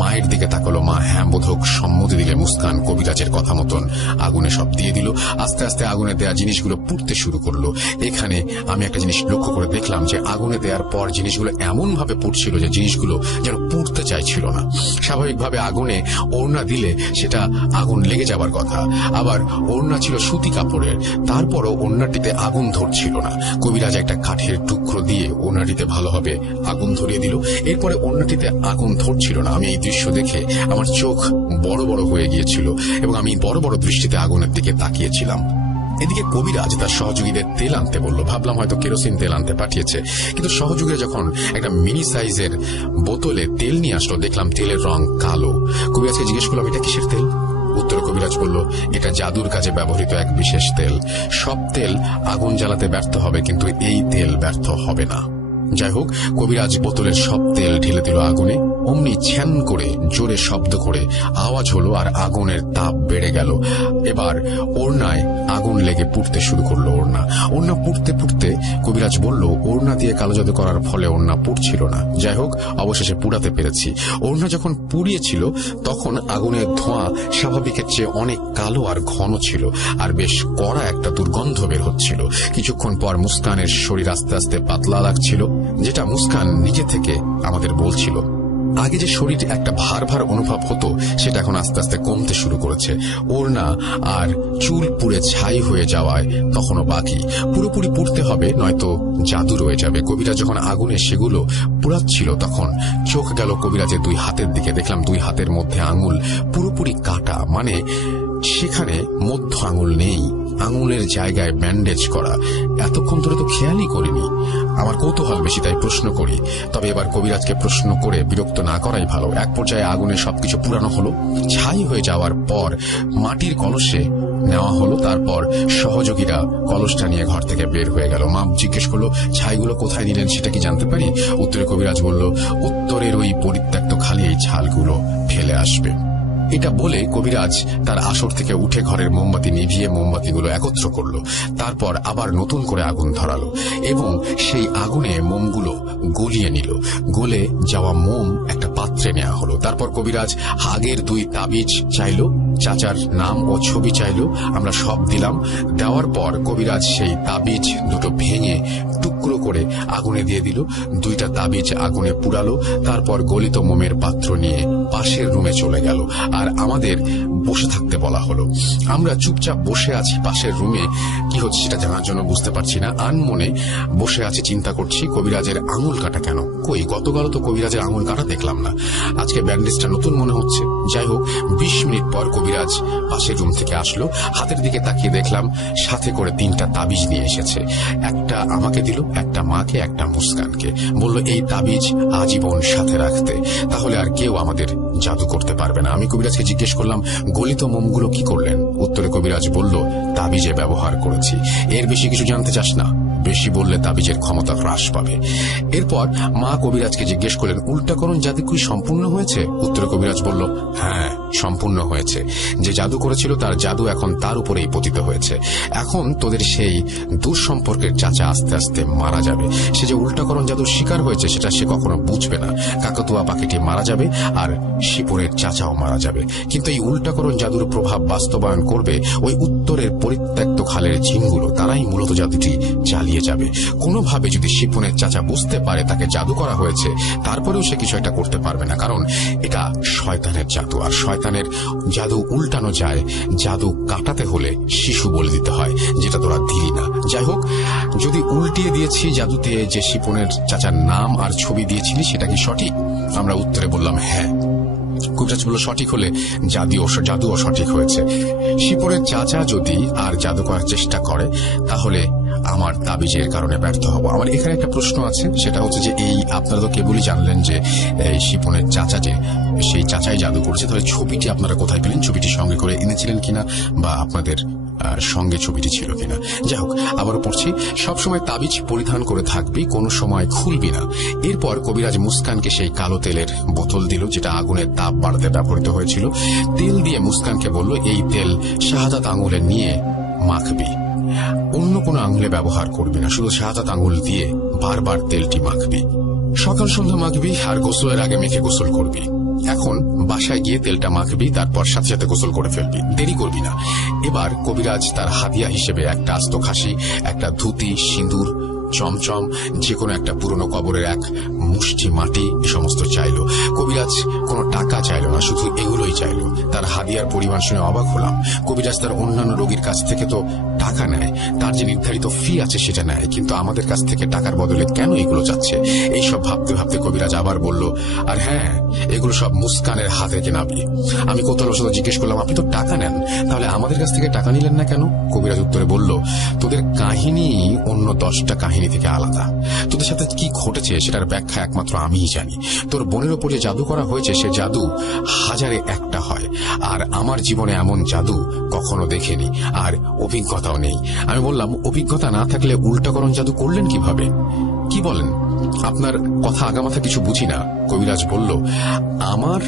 মায়ের দিকে তাকালো। মা হ্যাঁ বোধক সম্মতি দিলে। মুস্কান কবিরাজের কথা মতন আগুনে সব দিয়ে দিল। আস্তে আস্তে আগুনে দেয়া জিনিসগুলো পুড়তে শুরু করলো। এখানে আমি একটা জিনিস লক্ষ্য করে দেখলাম যে আগুনে দেওয়ার পর জিনিসগুলো এমন ভাবে পুড়ছিল যে জিনিসগুলো যেন পুড়তে চাইছিল না। স্বাভাবিকভাবে আগুনে ওড়না দিলে সেটা আগুন লেগে যাবার কথা, আবার ওড়না ছিল সুতি কাপড়ের, তারপরও ওড়নাটিতে আগুন ধরছিল না। কবিরাজ একটা কাঠের টুকরো দিয়ে ওড়নাটিতে ভালোভাবে আগুন ধরিয়ে দিল। এরপরে ওড়নাটিতে আগুন ধরছিল না। আমি এই দৃশ্য দেখে আমার চোখ বড় বড় হয়ে গিয়েছিল এবং আমি বড় বড় দৃষ্টিতে আগুনের দিকে তাকিয়েছিলাম। এদিকে কবিরাজ তার সহযোগীদের তেল আনতে বলল। ভাবলাম হয়তো কেরোসিন তেল আনতে পাঠিয়েছে, কিন্তু সহযোগীরা যখন একটা মিনি সাইজের বোতলে তেল নিয়ে আসলো, দেখলাম তেলের রং কালো। কবিরাজকে জিজ্ঞেস করলাম, এটা কিসের তেল? উত্তরে কবিরাজ বলল, এটা জাদুর কাজে ব্যবহৃত এক বিশেষ তেল। সব তেল আগুন জ্বালাতে ব্যর্থ হবে, কিন্তু এই তেল ব্যর্থ হবে না। যাই হোক, কবিরাজ বোতলের সব তেল ঢেলে দিল আগুনে। অমনি ছ্যান করে জোরে শব্দ করে আওয়াজ হলো আর আগুনের তাপ বেড়ে গেল। এবার ওড়নায় আগুন লেগে পুড়তে শুরু করলো। ওড়না পুড়তে পুড়তে কবিরাজ বলল, ওড়না দিয়ে কালো জাদু করার ফলে ওড়না পুড়ছিল না। যাই হোক, অবশেষে পুড়াতে পেরেছি। ওড়না যখন পুড়িয়েছিল তখন আগুনের ধোঁয়া স্বাভাবিকের চেয়ে অনেক কালো আর ঘন ছিল, আর বেশ কড়া একটা দুর্গন্ধ বের হচ্ছিল। কিছুক্ষণ পর মুস্কানের শরীর আস্তে আস্তে পাতলা লাগছিল, যেটা মুস্কান নিজে থেকে আমাদের বলছিল। আগে যে শরীর একটা ভার ভার অনুভব হতো সেটা এখন আস্তে আস্তে কমতে শুরু করেছে। ওড়না আর চুল পুড়ে ছাই হয়ে যাওয়ায় তখনও বাকি। পুরোপুরি পুড়তে হবে, নয়তো জাদু রয়ে যাবে। কবিরাজ যখন আগুনে সেগুলো পুড়াচ্ছিল তখন চোখ গেল কবিরাজের দুই হাতের দিকে। দেখলাম দুই হাতের মধ্যে আঙুল পুরোপুরি কাটা, মানে সেখানে মধ্য আঙুল নেই, আঙুলের জায়গায় ব্যান্ডেজ করা। এতক্ষণ ধরে তো খেয়ালই করিনি। আমার কৌতূহল বেশি, তাই প্রশ্ন করি। তবে এবার কবিরাজকে প্রশ্ন করে বিরক্ত না করাই ভালো। এক পর্যায়ে আগুনে সবকিছু পুরানো হলো। ছাই হয়ে যাওয়ার পর মাটির কলসে নেওয়া হলো। তারপর সহযোগীরা কলসটা নিয়ে ঘর থেকে বের হয়ে গেল। মা জিজ্ঞেস করলো, ছাইগুলো কোথায় নিলেন সেটা কি জানতে পারি? উত্তরে কবিরাজ বলল, উত্তরের ওই পরিত্যক্ত খালি এই ছালগুলো ফেলে আসবে। এটা বলে কবিরাজ তার আসর থেকে উঠে ঘরের মোমবাতি নিভিয়ে মোমবাতিগুলো একত্র করলো। তারপর আবার নতুন করে আগুন ধরালো এবং সেই আগুনে মোমগুলো গলিয়ে নিল। গলে যাওয়া মোম একটা পাত্রে নেওয়া হলো। তারপর কবিরাজ আগের দুই তাবিজ চাইল, চাচার নাম ও ছবি চাইল। আমরা সব দিলাম। দেওয়ার পর কবিরাজ সেই তাবিজ দুটো ভেঙে টুকরো করে আগুনে দিয়ে দিল। দুইটা তাবিজ আগুনে পুড়ালো। তারপর গলিত মোমের পাত্র নিয়ে পাশের রুমে চলে গেল আর আমাদের বসে থাকতে বলা হলো। আমরা চুপচাপ বসে আছি পাশের রুমে। কি হচ্ছে সেটা জানার জন্য বুঝতে পারছি না। আনমনে বসে আছি, চিন্তা করছি কবিরাজের আঙুল কাটা কেন? কই, গতকাল তো কবিরাজের আঙুল কাটা দেখলাম না। আজকে ব্যান্ডেজটা নতুন মনে হচ্ছে। যাই হোক, 20 মিনিট পর কবিরাজ পাশের রুম থেকে আসলো। হাতের দিকে তাকিয়ে দেখলাম সাথে করে 3টা তাবিজ নিয়ে এসেছে। একটা আমাকে দিল, একটা মাকে, একটা মুস্কানকে। বলল এই তাবিজ আজীবন সাথে রাখতে, তাহলে আর কেউ আমাদের জাদু করতে পারবে না। আমি কবিরাজকে জিজ্ঞেস করলাম, গলিত মোমগুলো কি করলেন? উত্তরে কবিরাজ বলল, তাবিজে ব্যবহার করেছি। এর বেশি কিছু জানতে চাস না? বেশি বললে তাবিজের ক্ষমতা হ্রাস পাবে। এরপর মা কবিরাজকে জিজ্ঞেস করলেন, উল্টাকরণ জাদু কি সম্পূর্ণ হয়েছে? উত্তরে কবিরাজ বলল, হ্যাঁ, সম্পূর্ণ হয়েছে। যে জাদু করেছিল তার জাদু এখন তার উপরেই পতিত হয়েছে। এখন তোদের সেই দূর সম্পর্কের চাচা আস্তে আস্তে মারা যাবে। সে যে উল্টাকরণ জাদুর শিকার হয়েছে সেটা সে কখনো বুঝবে না। কাকাতুয়া পাখিটি মারা যাবে আর শিপনের চাচাও মারা যাবে। কিন্তু এই উল্টাকরণ জাদুর প্রভাব বাস্তবায়ন করবে ওই উত্তরের পরিত্যক্ত খালের ঝিমগুলো। তারাই মূলত জাদুটি চালিয়ে যাবে। কোনোভাবে যদি শিপনের চাচা বুঝতে পারে তাকে জাদু করা হয়েছে, তারপরেও সে কিছু একটা করতে পারবে না, কারণ এটা শয়তানের জাদু। আর শয়তানের জাদু উল্টানো যায়। জাদু কাটাতে হলে শিশু বলে দিতে হয়, যেটা তোরা দিলি না। যাই হোক, যদি উল্টিয়ে দিয়েছি জাদুতে যে শিপনের চাচার নাম আর ছবি দিয়েছিলি, সেটা কি সঠিক? আমরা উত্তরে বললাম হ্যাঁ। কবিরাজ বলল, সঠিক হলে জাদুও সঠিক হয়েছে। শিপনের চাচা যদি আর জাদু করার চেষ্টা করে তাহলে আমার তাবিজের কারণে ব্যর্থ হব। আমার এখানে একটা প্রশ্ন আছে, সেটা হচ্ছে যে এই আপনারা তো কেবলই জানলেন যে এই শিপনের চাচা যে সেই চাচাই জাদু করেছে, তাহলে ছবিটি আপনারা কোথায় পেলেন? ছবিটি সঙ্গে করে এনেছিলেন কিনা বা আপনাদের সঙ্গে ছবিটি ছিল কিনা? যাই হোক, আবারও পড়ছি, সবসময় তাবিজ পরিধান করে থাকবি, কোনো সময় খুলবি না। এরপর কবিরাজ মুস্কানকে সেই কালো তেলের বোতল দিল, যেটা আগুনের তাপ বাড়াতে ব্যবহৃত হয়েছিল। তেল দিয়ে মুস্কানকে বলল, এই তেল শাহাদাত আঙুলে নিয়ে মাখবি। অন্য কোনো আঙুলে ব্যবহার করবি না, শুধু শাহাদাত আঙুল দিয়ে বারবার তেলটি মাখবি। সকাল সন্ধ্যা মাখবি আর গোসলের আগে মেখে গোসল করবি। এখন বাসায় গিয়ে তেলটা মাখবি, তারপর সাথে সাথে গোসল করে ফেলবি, দেরি করবি না। এবার কবিরাজ তার হাদিয়া হিসেবে একটা আস্ত খাসি, একটা ধুতি, সিঁদুর, চমচম, যে কোনো একটা পুরনো কবরের এক মুষ্টি মাটি এ সমস্ত চাইল। কবিরাজ কোনো টাকা চাইল না, শুধু এগুলোই চাইল। তার হাদিয়ার পরিমাণ শুনে অবাক হলাম। কবিরাজ তার অন্যান্য রোগীর কাছ থেকে তো টাকা নেয়, তার যে নির্ধারিত ফি আছে সেটা নেয়, কিন্তু আমাদের কাছ থেকে টাকার বদলে কেন এগুলো চাচ্ছে? এইসব ভাবতে ভাবতে কবিরাজ আবার বলল, আর হ্যাঁ, এগুলো সব মুস্কানের হাতে কেনাবি। আমি কৌতূহলবশত জিজ্ঞেস করলাম, আপনি তো টাকা নেন, তাহলে আমাদের কাছ থেকে টাকা নিলেন না কেন? কবিরাজ উত্তরে বলল, তোদের কাহিনী অন্য 10টা কাহিনী থেকে আলাদা। তোদের সাথে কি ঘটেছে সেটার ব্যাখ্যা একমাত্র আমিই জানি। তোর বোনের ওপর যে জাদু করা হয়েছে সে জাদু 1000-এ একটা হয়, আর আমার জীবনে এমন জাদু কখনো দেখিনি, আর অভিজ্ঞতাও নেই। আমি বললাম, অভিজ্ঞতা না থাকলে উল্টাকরণ জাদু করলেন কিভাবে? কি বলেন, আপনার কথা আগামাথা কিছু বুঝি না। কবিরাজ বলল, আমার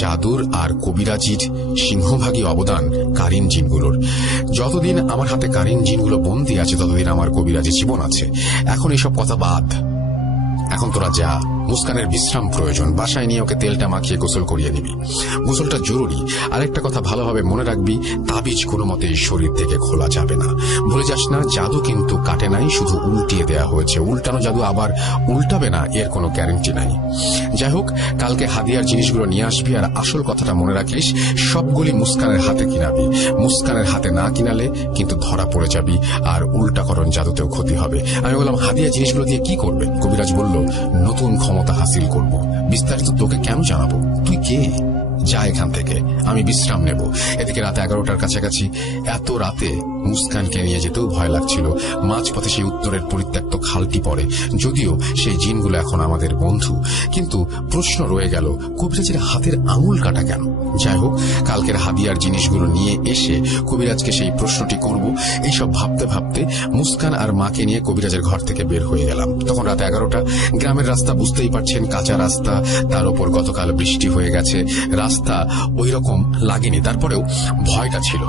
জাদুর আর কবিরাজির সিংহভাগী অবদান কারিন জিনগুলোর। যতদিন আমার হাতে কারিন জিনগুলো বন্দী আছে ততদিন আমার কবিরাজি জীবন আছে। এখন এসব কথা বাদ, এখন তোরা যা। মুস্কানের বিশ্রাম প্রয়োজন, বাসায় নিয়ে ওকে তেলটা মাখিয়ে গোসল করিয়ে নিবি। গোসলটা জরুরি। আরেকটা কথা ভালোভাবে মনে রাখবি, তাবিজ কোনো মতেই শরীর থেকে খোলা যাবে না। ভুলে যাস না, জাদু কিন্তু কাটে নাই, শুধু উল্টিয়ে দেয়া হয়েছে। উল্টানো জাদু আবার উল্টাবে না এর কোনো গ্যারেন্টি নাই। যাই হোক, কালকে হাদিয়ার জিনিসগুলো নিয়ে আসবি, আর আসল কথাটা মনে রাখিস, সবগুলি মুস্কানের হাতে কিনাবি। মুস্কানের হাতে না কিনালে কিন্তু ধরা পড়ে যাবি, আর উল্টাকরণ জাদুতেও ক্ষতি হবে। আমি বললাম, হাদিয়া জিনিসগুলো দিয়ে কি করবে? কবিরাজ বলল, নতুন ক্ষমতা হাসিল করব। বিস্তারিত তোকে কেন জানাবো? তুই কে? যা এখান থেকে, আমি বিশ্রাম নেব। এদিকে রাত 11টার কাছাকাছি। এত রাতে মুস্কানকে নিয়ে যেতেও ভয় লাগছিল। মাঝপথে সেই উত্তরের পরিত্যক্ত খালটি পড়ে, যদিও সেই জিনগুলো এখন আমাদের বন্ধু, কিন্তু প্রশ্ন রয়ে গেল, কবিরাজের হাতের আঙুল কাটা কেন? যাই হোক, কালকের হাদিয়ার জিনিসগুলো নিয়ে এসে কবিরাজকে সেই প্রশ্নটি করব, এইসব ভাবতে ভাবতে মুস্কান আর মাকে নিয়ে কবিরাজের ঘর থেকে বের হয়ে গেলাম। তখন রাত 11টা। গ্রামের রাস্তা বুঝতেই পারছেন, কাঁচা রাস্তা, তার উপর গতকাল বৃষ্টি হয়ে গেছে। রাস্তা ওই রকম লাগেনি, তারপরেও ভয়টা ছিল।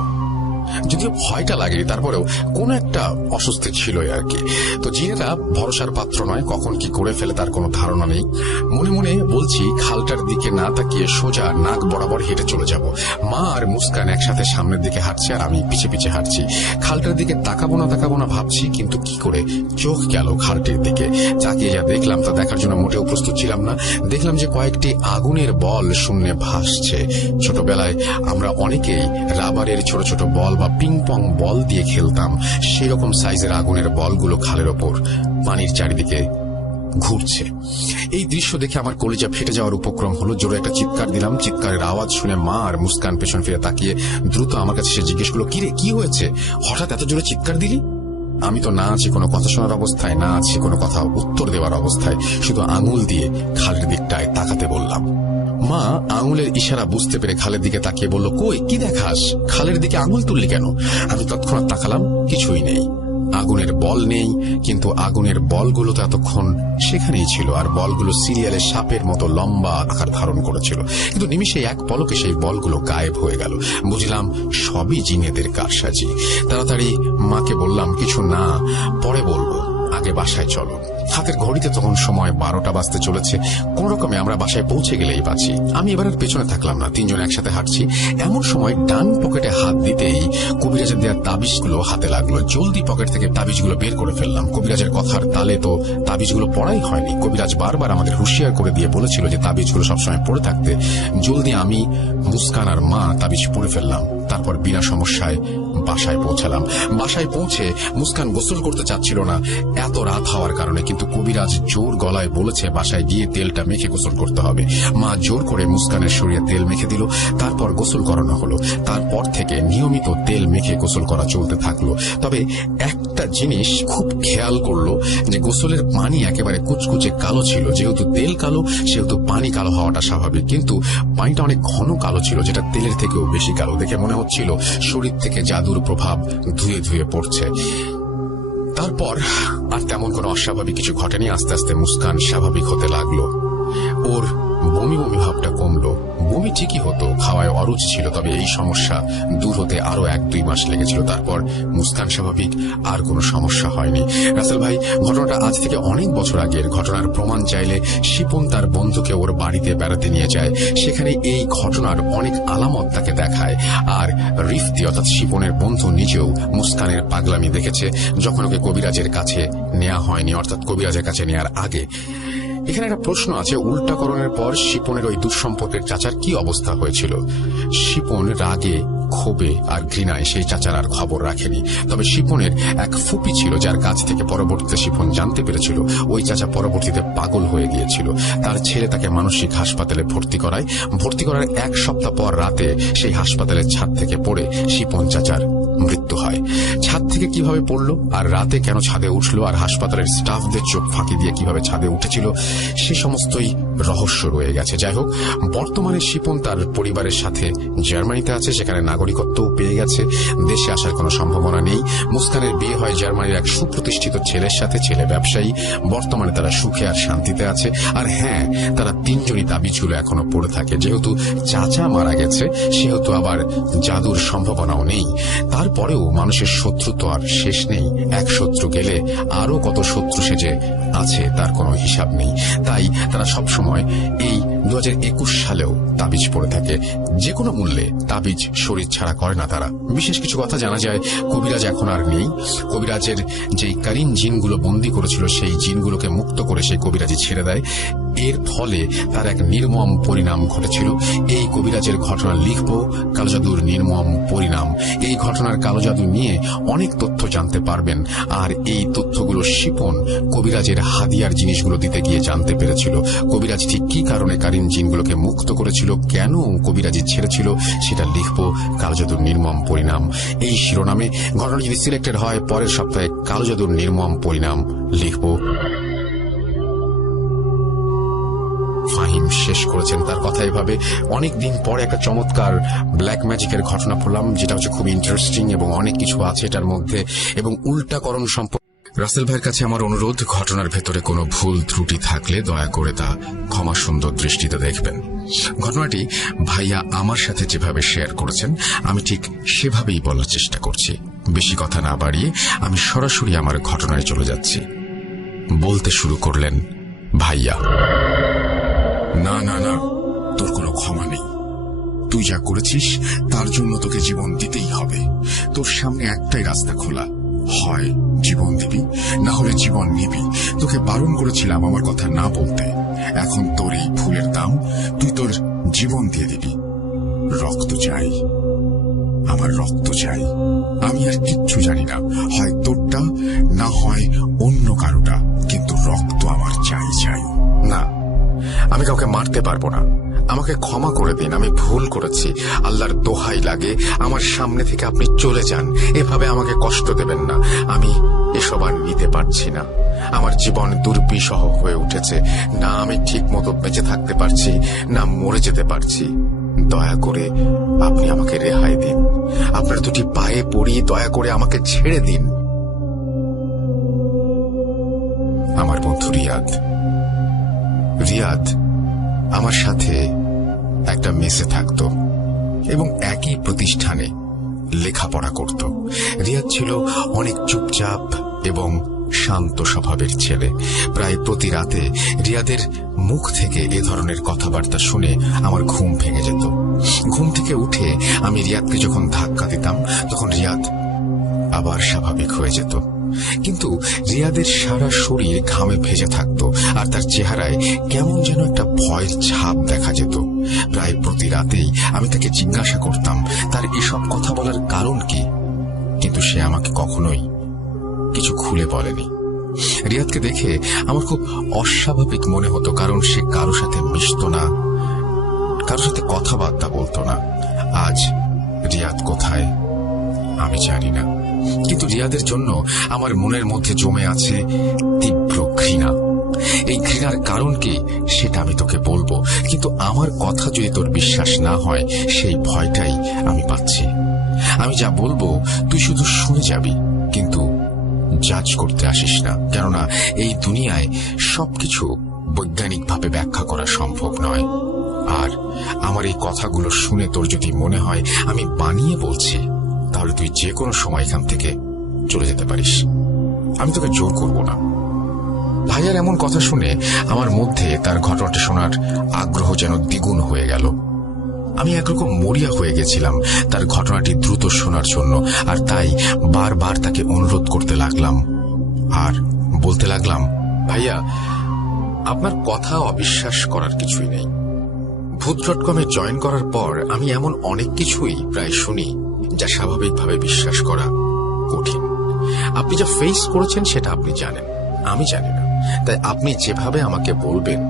যদিও ভয়টা লাগেনি, তারপরেও কোন একটা অস্বস্তি ছিল আর কি। তো জিনেরা ভরসার পাত্র নয়, কখন কি করে ফেলে তার কোনো ধারণা নেই। মনে মনে বলছি, খালটার দিকে না তাকিয়ে সোজা নাক বরাবর হেঁটে চলে যাব। মা আর মুস্কান একসাথে সামনের দিকে হাঁটছে, আর আমি পিছে পিছে হাঁটছি। খালটার দিকে তাকাবো না ভাবছি, কিন্তু কি করে চোখ গেল খালটির দিকে। তাকিয়ে যা দেখলাম তা দেখার জন্য মোটেও প্রস্তুত ছিলাম না। দেখলাম যে কয়েকটি আগুনের বল শূন্যে ভাসছে। ছোটবেলায় আমরা অনেকেই রাবারের ছোট ছোট বল বা পিং পং বল দিয়ে খেলতাম, সেরকম সাইজের আগুনের বলগুলো খালের ওপর পানির চারিদিকে ঘুরছে। এই দৃশ্য দেখে আমার কলিজা ফেটে যাওয়ার উপক্রম হলো। জোরে একটা চিৎকার দিলাম। চিৎকারের আওয়াজ শুনে মা আর মুস্কান পেছন ফিরে তাকিয়ে দ্রুত আমার কাছে সে জিজ্ঞেস করলো, কিরে, কি হয়েছে? হঠাৎ এত জোরে চিৎকার দিলি? আমি তো না আছি কোনো কথা শোনার অবস্থায়, না আছি কোনো কথা উত্তর দেওয়ার অবস্থায়, শুধু আঙুল দিয়ে খালের দিকটায় তাকাতে বললাম। মা আঙুলের ইশারা বুঝতে পেরে খালের দিকে তাকিয়ে বলল, কই, কি দেখাস? খালের দিকে আঙুল তুললি কেন? আমি তৎক্ষণাৎ তাকালাম, কিছুই নেই। আগুনের বল নেই, কিন্তু আগুনের বলগুলো তো এতক্ষণ সেখানেই ছিল, আর বলগুলো সিরিয়ালের সাপের মতো লম্বা আকার ধারণ করেছিল। কিন্তু নিমিষে এক পলকে সেই বলগুলো গায়েব হয়ে গেল। বুঝলাম সবই জিনেদের কারসাজি। তাড়াতাড়ি মাকে বললাম, কিছু না, পরে বলবো, আগে বাসায় চলো। হাতের ঘড়িতে তখন সময় 12টা বাজতে চলেছে। কোন রকমে আমরা বাসায় পৌঁছে গেলেই বাঁচি। আমি এবার আর পেছনে থাকলাম না, তিনজন একসাথে হাঁটছি। এমন সময় ডান পকেটে হাত দিতেই কবিরাজের দেওয়া তাবিজগুলো হাতে লাগলো। জলদি পকেট থেকে তাবিজগুলো বের করে ফেললাম। কবিরাজের কথার তালে তো তাবিজগুলো পড়াই হয়নি। কবিরাজ বারবার আমাদের হুঁশিয়ার করে দিয়ে বলেছিল যে তাবিজগুলো সবসময় পড়ে থাকতে। জলদি আমি, মুস্কান আর মা তাবিজ পড়ে ফেললাম। তারপর বিনা সমস্যায় বাসায় পৌঁছালাম। বাসায় পৌঁছে মুস্কান গোসল করতে চাচ্ছিল না এত রাত হওয়ার কারণে, কিন্তু কবিরাজ জোর গলায় বলেছে বাসায় গিয়ে তেলটা মেখে গোসল করতে হবে। মা জোর করে মুস্কানের শরীরে তেল মেখে দিল। তারপর গোসল করানো হলো। তারপর থেকে নিয়মিত তেল মেখে গোসল করা চলতে থাকলো। তবে একটা জিনিস খুব খেয়াল করলো যে গোসলের পানি একেবারে কুচকুচে কালো ছিল। যেহেতু তেল কালো, সেহেতু পানি কালো হওয়াটা স্বাভাবিক, কিন্তু পানিটা অনেক ঘন কালো ছিল, যেটা তেলের থেকেও বেশি কালো। দেখে মনে হচ্ছিল শরীর থেকে জাদুর প্রভাব ধুয়ে ধুয়ে পড়ছে। তারপর আর তেমন কোনো অস্বাভাবিক কিছু ঘটেনি। আস্তে আস্তে মুস্কান স্বাভাবিক হতে লাগলো। ওর বমি বমি ভাবটা কমলো। বমি একদমই ঠিকই হতো, খাওয়ায় অরুচি ছিল, তবে এই সমস্যা দূর হতে আরো 1-2 মাস লেগেছিল। তারপর মুস্কান স্বাভাবিক, আর কোনো সমস্যা হয়নি। রাসেল ভাই, ঘটনাটা আজ থেকে অনেক বছর আগের। ঘটনার প্রমাণ চাইলে শিপন তার বন্ধুকে ওর বাড়িতে বেড়াতে নিয়ে যায়। সেখানে এই ঘটনার অনেক আলামত তাকে দেখায়। আর রিফতি অর্থাৎ শিপনের বন্ধু নিজেও মুস্কানের পাগলামি দেখেছে যখন ওকে কবিরাজের কাছে নেওয়া হয়নি, অর্থাৎ কবিরাজের কাছে নেওয়ার আগে। এখানে একটা প্রশ্ন আছে, উল্টাকরণের পর শিপনের ওই দুঃসম্পর্কের চাচার কি অবস্থা হয়েছিল? শিপন রাগে, ক্ষোভে আর ঘৃণায় সেই চাচার আর খবর রাখেনি। তবে শিপনের এক ফুপি ছিল যার কাছ থেকে পরবর্তীতে শিপন জানতে পেরেছিল ওই চাচা পরবর্তীতে পাগল হয়ে গিয়েছিল। তার ছেলে তাকে মানসিক হাসপাতালে ভর্তি করায়। ভর্তি করার 1 সপ্তাহ পর রাতে সেই হাসপাতালের ছাদ থেকে পড়ে শিপন চাচার মৃত্যু হয়। ছাদ থেকে কিভাবে পড়লো, আর রাতে কেন ছাদে উঠলো, আর হাসপাতালের স্টাফদের চোখ ফাঁকি দিয়ে কিভাবে ছাদে উঠেছিল, সে সমস্তই রহস্য রয়ে গেছে। যাই হোক, বর্তমানে শিপন তার পরিবারের সাথে জার্মানিতে আছে, সেখানে নাগরিকত্বও পেয়ে গেছে। দেশে আসার কোনো সম্ভাবনা নেই। মুস্কানের বিয়ে হয় জার্মানির এক সুপ্রতিষ্ঠিত ছেলের সাথে, ছেলে ব্যবসায়ী। বর্তমানে তারা সুখে আর শান্তিতে আছে। আর হ্যাঁ, তারা 3 জনই তাবিজগুলো এখনো পড়ে থাকে। যেহেতু চাচা মারা গেছে, সেহেতু আবার জাদুর সম্ভাবনাও নেই। তারপরেও মানুষের শত্রু তো আর শেষ নেই। এক শত্রু গেলে আরো কত শত্রু সেজে আছে তার কোনো হিসাব নেই। তাই তারা সবসময় এই 2021 সালেও তাবিজ পড়ে থাকে। যে কোনো মূল্যে তাবিজ শরীর ছাড়া করে না তারা। বিশেষ কিছু কথা জানা যায়, কবিরাজ এখন আর নেই। কবিরাজের যে কারিন জিনগুলো বন্দী করেছিল, সেই জিনগুলোকে মুক্ত করে সেই কবিরাজি ছেড়ে দেয়। এর ফলে তার এক নির্মম পরিণাম ঘটেছিল। এই কবিরাজের ঘটনা লিখব, কালোজাদুর নির্মম পরিণাম। এই ঘটনার কালোজাদু নিয়ে অনেক তথ্য জানতে পারবেন। আর এই তথ্যগুলো শিপন কবিরাজের হাদিয়ার জিনিসগুলো দিতে গিয়ে জানতে পেরেছিল। কবিরাজ ঠিক কি কারণে কারিন জিনগুলোকে মুক্ত করেছিল, কেন কবিরাজি ছেড়েছিল, সেটা লিখব, কালোজাদুর নির্মম পরিণাম এই শিরোনামে। ঘটনা যদি সিলেক্টেড হয়, পরের সপ্তাহে কালোজাদুর নির্মম পরিণাম লিখব। ফাহিম শেষ করেছেন তার কথা এভাবে। অনেকদিন পরে একটা চমৎকার ব্ল্যাক ম্যাজিকের ঘটনা পড়লাম, যেটা হচ্ছে খুব ইন্টারেস্টিং এবং অনেক কিছু আছে এটার মধ্যে, এবং উল্টাকরণ সম্পর্কে। রাসেল ভাইয়ের কাছে আমার অনুরোধ, ঘটনার ভেতরে কোনো ভুল ত্রুটি থাকলে দয়া করে তা ক্ষমা সুন্দর দৃষ্টিতে দেখবেন। ঘটনাটি ভাইয়া আমার সাথে যেভাবে শেয়ার করেছেন, আমি ঠিক সেভাবেই বলার চেষ্টা করছি। বেশি কথা না বাড়িয়ে আমি সরাসরি আমার ঘটনায় চলে যাচ্ছি। বলতে শুরু করলেন ভাইয়া। না না না, তোর কোনো ক্ষমা নেই। তুই যা করেছিস তার জন্য তোকে জীবন দিতেই হবে। তোর সামনে একটাই রাস্তা খোলা, হয় জীবন দিবি, না হলে জীবন নিবি। তোকে বারণ করেছিলাম আমার কথা না বলতে। এখন তোর এই ভুলের দাম তুই তোর জীবন দিয়ে দিবি। রক্ত চাই, আমার রক্ত চাই। আমি আর কিচ্ছু জানি না, হয় তোরটা না হয় অন্য কারোটা, কিন্তু রক্ত আমার চাই চাই। না, আমি কাউকে মারতে পারবো না। আমাকে ক্ষমা করে দিন, আমি ভুল করেছি। আল্লাহর দোহাই লাগে, আমার সামনে থেকে আপনি চলে যান। এভাবে আমাকে কষ্ট দেবেন না। আমি এসব আর নিতে পারছি না। আমার জীবন দুর্বিষহ হয়ে উঠেছে। না আমি ঠিক মতো বেঁচে থাকতে পারছি, না মরে যেতে পারছি। দয়া করে আপনি আমাকে রেহাই দিন। আপনার দুটি পায়ে পড়ি, দয়া করে আমাকে ছেড়ে দিন। আমার বন্ধু রিয়াদ। রিয়াদ আমার সাথে একটা মেসে থাকতো এবং একই প্রতিষ্ঠানে লেখাপড়া করত। রিয়াদ ছিল অনেক চুপচাপ এবং শান্ত স্বভাবের ছেলে। প্রায় প্রতি রাতে রিয়াদের মুখ থেকে এ ধরনের কথাবার্তা শুনে আমার ঘুম ভেঙে যেত। ঘুম থেকে উঠে আমি রিয়াদকে যখন ধাক্কা দিতাম, তখন রিয়াদ আবার স্বাভাবিক হয়ে যেত। কিন্তু রিয়াদের সারা শরীর ঘামে ভেজে থাকতো, আর তার চেহারায় কেমন যেন একটা ভয়ের ছাপ দেখা যেত। প্রায় প্রতি রাতেই আমি তাকে জিজ্ঞাসা করতাম তার এসব কথা বলার কারণ কি, কিন্তু সে আমাকে কখনোই কিছু খুলে বলেনি। রিয়াদকে দেখে আমার খুব অস্বাভাবিক মনে হতো, কারণ সে কারো সাথে মিশতো না, কারোর সাথে কথাবার্তা বলতো না। আজ রিয়াদ কোথায় আমি জানি না, কিন্তু রিয়াদের জন্য আমার মনের মধ্যে জমে আছে তীব্র ঘৃণা। এই ঘৃণার কারণ কি সেটা আমি তোকে বলবো, কিন্তু আমার কথা যদি তোর বিশ্বাস না হয়, সেই ভয়টাই আমি পাচ্ছি। আমি যা বলবো তুই শুধু শুনে যাবি, কিন্তু জাজ করতে আসিস না, কেননা এই দুনিয়ায় সবকিছু বৈজ্ঞানিকভাবে ব্যাখ্যা করা সম্ভব নয়। আর আমার এই কথাগুলো শুনে তোর যদি মনে হয় আমি বানিয়ে বলছি, তাহলে তুই যে কোনো সময় এখান থেকে চলে যেতে পারিস, আমি তোকে জোর করব না। ভাইয়ার এমন কথা শুনে আমার মধ্যে তার ঘটনাটা শোনার আগ্রহ যেন দ্বিগুণ হয়ে গেল। আমি একরকম মরিয়া হয়ে গেছিলাম তার ঘটনাটি দ্রুত শোনার জন্য, আর তাই বারবার তাকে অনুরোধ করতে লাগলাম আর বলতে লাগলাম, ভাইয়া আপনার কথা অবিশ্বাস করার কিছুই নেই। ভূত.কমে জয়েন করার পর আমি এমন অনেক কিছুই প্রায় শুনি যা স্বাভাবিকভাবে বিশ্বাস করা কঠিন। আপনি যা ফেস করেছেন সেটা আপনি জানেন, আমি জানি না, তাই আপনি যেভাবে আমাকে বলবেন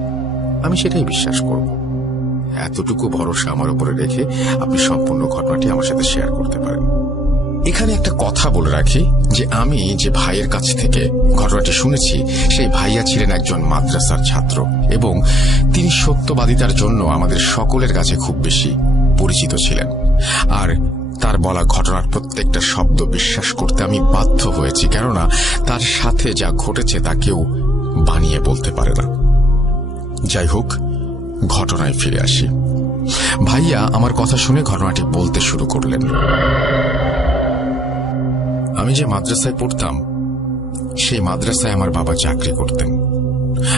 আমি সেটাই বিশ্বাস করব। এতটুকু ভরসা আমার উপরে রেখে আপনি সম্পূর্ণ ঘটনাটি আমার সাথে শেয়ার করতে পারেন। এখানে একটা কথা বলে রাখি যে আমি যে ভাইয়ের কাছ থেকে ঘটনাটি শুনেছি সেই ভাইয়া ছিলেন একজন মাদ্রাসার ছাত্র এবং তিনি সত্যবাদিতার জন্য আমাদের সকলের কাছে খুব বেশি পরিচিত ছিলেন। আর তার বলা ঘটনার প্রত্যেকটা শব্দ বিশ্বাস করতে আমি বাধ্য হয়েছি, কেননা তার সাথে যা ঘটেছে তা কেউ বানিয়ে বলতে পারে না। যাই হোক, ঘটনায় ফিরে আসি। ভাইয়া আমার কথা শুনে ঘটনাটি বলতে শুরু করলেন। আমি যে মাদ্রাসায় পড়তাম সেই মাদ্রাসায় আমার বাবা চাকরি করতেন।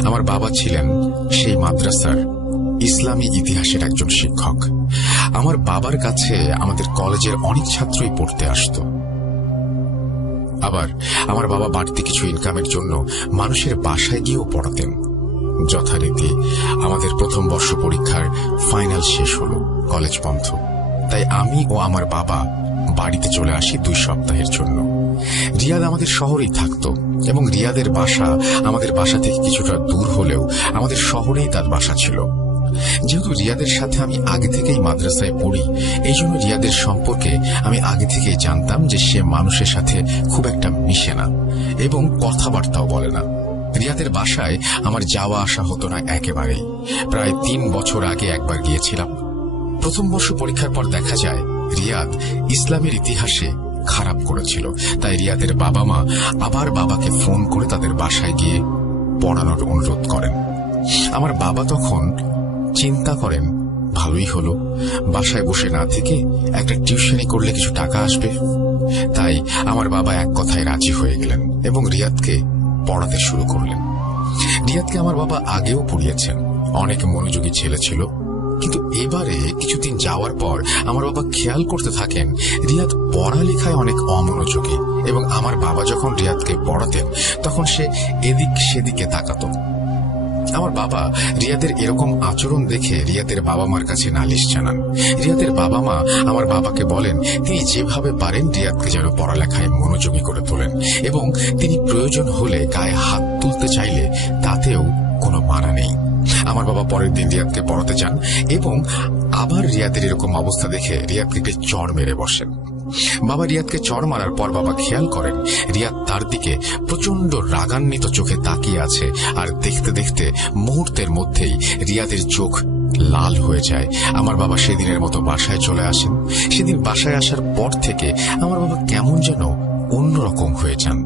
আমার বাবা ছিলেন সেই মাদ্রাসার ইসলামী ইতিহাসের একজন শিক্ষক। আমার বাবার কাছে আমাদের কলেজের অনেক ছাত্রই পড়তে আসত। আবার আমার বাবা বাড়তি কিছু ইনকামের জন্য মানুষের বাসায় গিয়েও পড়াতেন। যথারীতি আমাদের প্রথম বর্ষ পরীক্ষার ফাইনাল শেষ হলো, কলেজ বন্ধ, তাই আমি ও আমার বাবা বাড়িতে চলে আসি 2 সপ্তাহের জন্য। রিয়াদ আমাদের শহরেই থাকতো এবং রিয়াদের বাসা আমাদের বাসা থেকে কিছুটা দূর হলেও আমাদের শহরেই তার বাসা ছিল। যেহেতু রিয়াদের সাথে আমি আগে থেকেই মাদ্রাসায় পড়ি, এই জন্য রিয়াদের সম্পর্কে আমি আগে থেকেই জানতাম যে সে মানুষের সাথে খুব একটা মিশে না এবং কথাবার্তাও বলে না। রিয়াদের বাসায় আমার যাওয়া আসা হতো না একেবারেই। প্রায় 3 বছর আগে একবার গিয়েছিলাম। প্রথম বর্ষ পরীক্ষার পর দেখা যায় রিয়াদ ইসলামের ইতিহাসে খারাপ করেছিল, তাই রিয়াদের বাবা মা আবার বাবাকে ফোন করে তাদের বাসায় গিয়ে পড়ানোর অনুরোধ করেন। আমার বাবা তখন চিন্তা করেন, ভালোই হলো, বাসায় বসে না থেকে একটা টিউশনি করলে কিছু টাকা আসবে। তাই আমার বাবা এক কথায় রাজি হয়ে গেলেন এবং রিয়াদকে পড়াতে শুরু করলেন। রিয়াদকে আমার বাবা আগেও পড়িয়েছেন, অনেক মনোযোগী ছেলে ছিল, কিন্তু এবারে কিছুদিন যাওয়ার পর আমার বাবা খেয়াল করতে থাকেন রিয়াদ পড়ালেখায় অনেক অমনোযোগী এবং আমার বাবা যখন রিয়াদকে পড়াতেন তখন সে এদিক সেদিকে তাকাতো। আমার বাবা রিয়াদের এরকম আচরণ দেখে রিয়াদের বাবা মার কাছে নালিশ জানান। রিয়াদের বাবা মা আমার বাবাকে বলেন তিনি যেভাবে পারেন রিয়াদকে যেন পড়ালেখায় মনোযোগী করে তোলেন এবং তিনি প্রয়োজন হলে গায়ে হাত তুলতে চাইলে তাতেও কোনো মানা নেই। আমার বাবা পরের দিন রিয়াদকে পড়াতে যান এবং আবার রিয়াদের এরকম অবস্থা দেখে রিয়াদকে চড় মেরে বসেন। বাবা রিয়াদকে চড় মারার পর বাবা খেয়াল করেন রিয়াদ তার দিকে প্রচন্ড রাগান্বিত চোখে তাকিয়ে আছে, আর দেখতে দেখতে মুহূর্তের মধ্যেই রিয়াদের চোখ লাল হয়ে যায়। আমার বাবা সেদিনের মতো বাসায় চলে আসেন। সেদিন বাসায় আসার পর থেকে আমার বাবা কেমন যেন অন্যরকম হয়ে যান।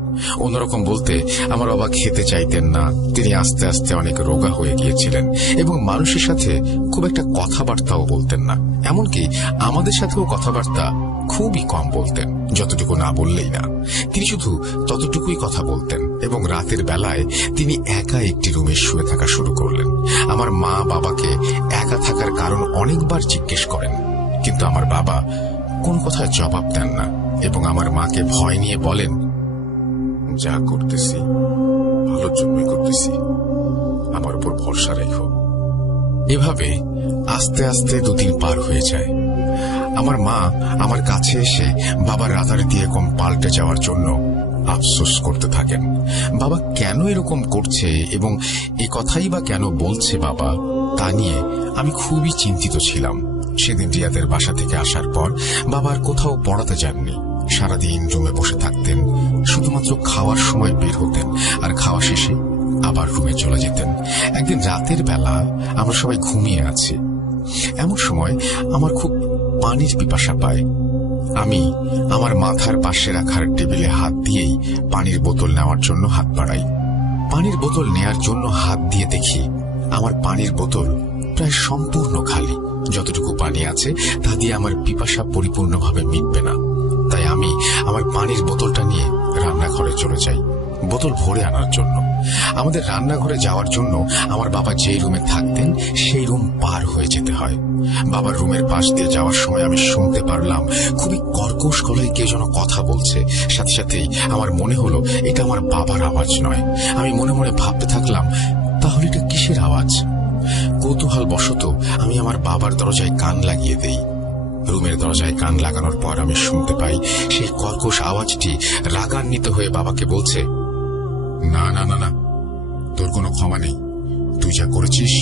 অন্যরকম বলতে আমার বাবা খেতে চাইতেন না, তিনি আস্তে আস্তে অনেক রোগা হয়ে গিয়েছিলেন এবং মানুষের সাথে খুব একটা কথাবার্তাও বলতেন না। এমনকি আমাদের সাথেও কথাবার্তা খুবই কম বলতেন, যতটুকু না বললেই না। তিনি শুধু ততটুকুই কথা বলতেন এবং রাতের বেলায় তিনি একা একটি রুমে শুয়ে থাকা শুরু করলেন। আমার মা বাবাকে একা থাকার কারণ অনেকবার জিজ্ঞেস করেন, কিন্তু আমার বাবা কোন কথায় জবাব দেন না এবং আমার মাকে ভয় নিয়ে বলেন, যা করতেছি ভালোর জন্যই করতেছি, আমার উপর ভরসা রেখো। এভাবে আস্তে আস্তে 2 দিন পার হয়ে যায়। আমার মা আমার কাছে এসে বাবার রাতারাতি এরকম পাল্টে যাওয়ার জন্য আফসোস করতে থাকেন। বাবা কেন এরকম করছে এবং এ কথাই বা কেন বলছে বাবা, তা নিয়ে আমি খুবই চিন্তিত ছিলাম। সেদিন রিয়াদের বাসা থেকে আসার পর বাবা আর কোথাও পড়াতে যাননি। সারাদিন রুমে বসে থাকতেন, শুধুমাত্র খাওয়ার সময় বের হতেন আর খাওয়া শেষে আবার রুমে চলে যেতেন। একদিন রাতের বেলা আমরা সবাই ঘুমিয়ে আছি, এমন সময় আমার খুব পানির পিপাসা পায়। আমি আমার মাথার পাশে রাখার টেবিলে হাত দিয়েই পানির বোতল নেওয়ার জন্য হাত বাড়াই। পানির বোতল নেয়ার জন্য হাত দিয়ে দেখি আমার পানির বোতল প্রায় সম্পূর্ণ খালি। যতটুকু পানি আছে তা দিয়ে আমার পিপাসা পরিপূর্ণভাবে মিটবে না, তাই আমি আমার পানির বোতলটা নিয়ে রান্নাঘরে চলে যাই বোতল ভরে আনার জন্য। আমাদের রান্নাঘরে যাওয়ার জন্য আমার বাবা যেই রুমে থাকতেন সেই রুম পার হয়ে যেতে হয়। বাবার রুমের পাশ দিয়ে যাওয়ার সময় আমি শুনতে পারলাম খুবই কর্কশ গলায় কে যেন কথা বলছে। সাথে সাথেই আমার মনে হলো এটা আমার বাবার আওয়াজ নয়। আমি মনে মনে ভাবতে থাকলাম, তাহলে এটা কিসের আওয়াজ? কৌতূহল বশত আমি আমার বাবার দরজায় কান লাগিয়ে দেই। রুমের দরজায় কান লাগানোর পর আমি শুনতে পাই সেই কর্কশ আওয়াজটি রাগান্বিত হয়ে বাবাকে বলছে, না না না না, তোর কোনো ক্ষমা নেই। তুই যা করেছিস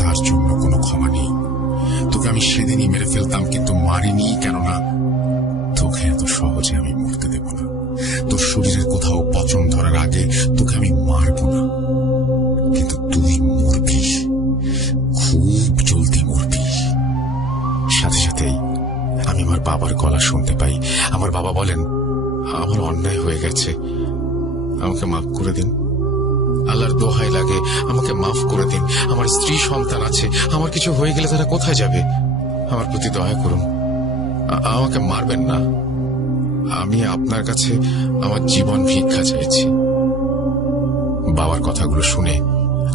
তার জন্য কোনো ক্ষমা নেই। তোকে আমি সেদিনই মেরে ফেলতাম, কিন্তু মারিনি। কেননা তোকে এত সহজে আমি মরতে দেব না। তোর শরীরের কোথাও পচন ধরার আগে তোকে আমি মারব না, কিন্তু তুই মরবি, খুব জলদি মরবি। সাথে সাথেই আমি আমার বাবার গলা শুনতে পাই। আমার বাবা বলেন, আমার অন্যায় হয়ে গেছে, আমাকে মাফ করে দিন। আল্লাহর দোহাই লাগে, আমাকে মাফ করে দিন। আমার স্ত্রী সন্তান আছে, আমার কিছু হয়ে গেলে তারা কোথায় যাবে? আমার প্রতি দয়া করুন, আমাকে মারবেন না। আমি আপনার কাছে আমার জীবন ভিক্ষা চাইছি। বাবার কথাগুলো শুনে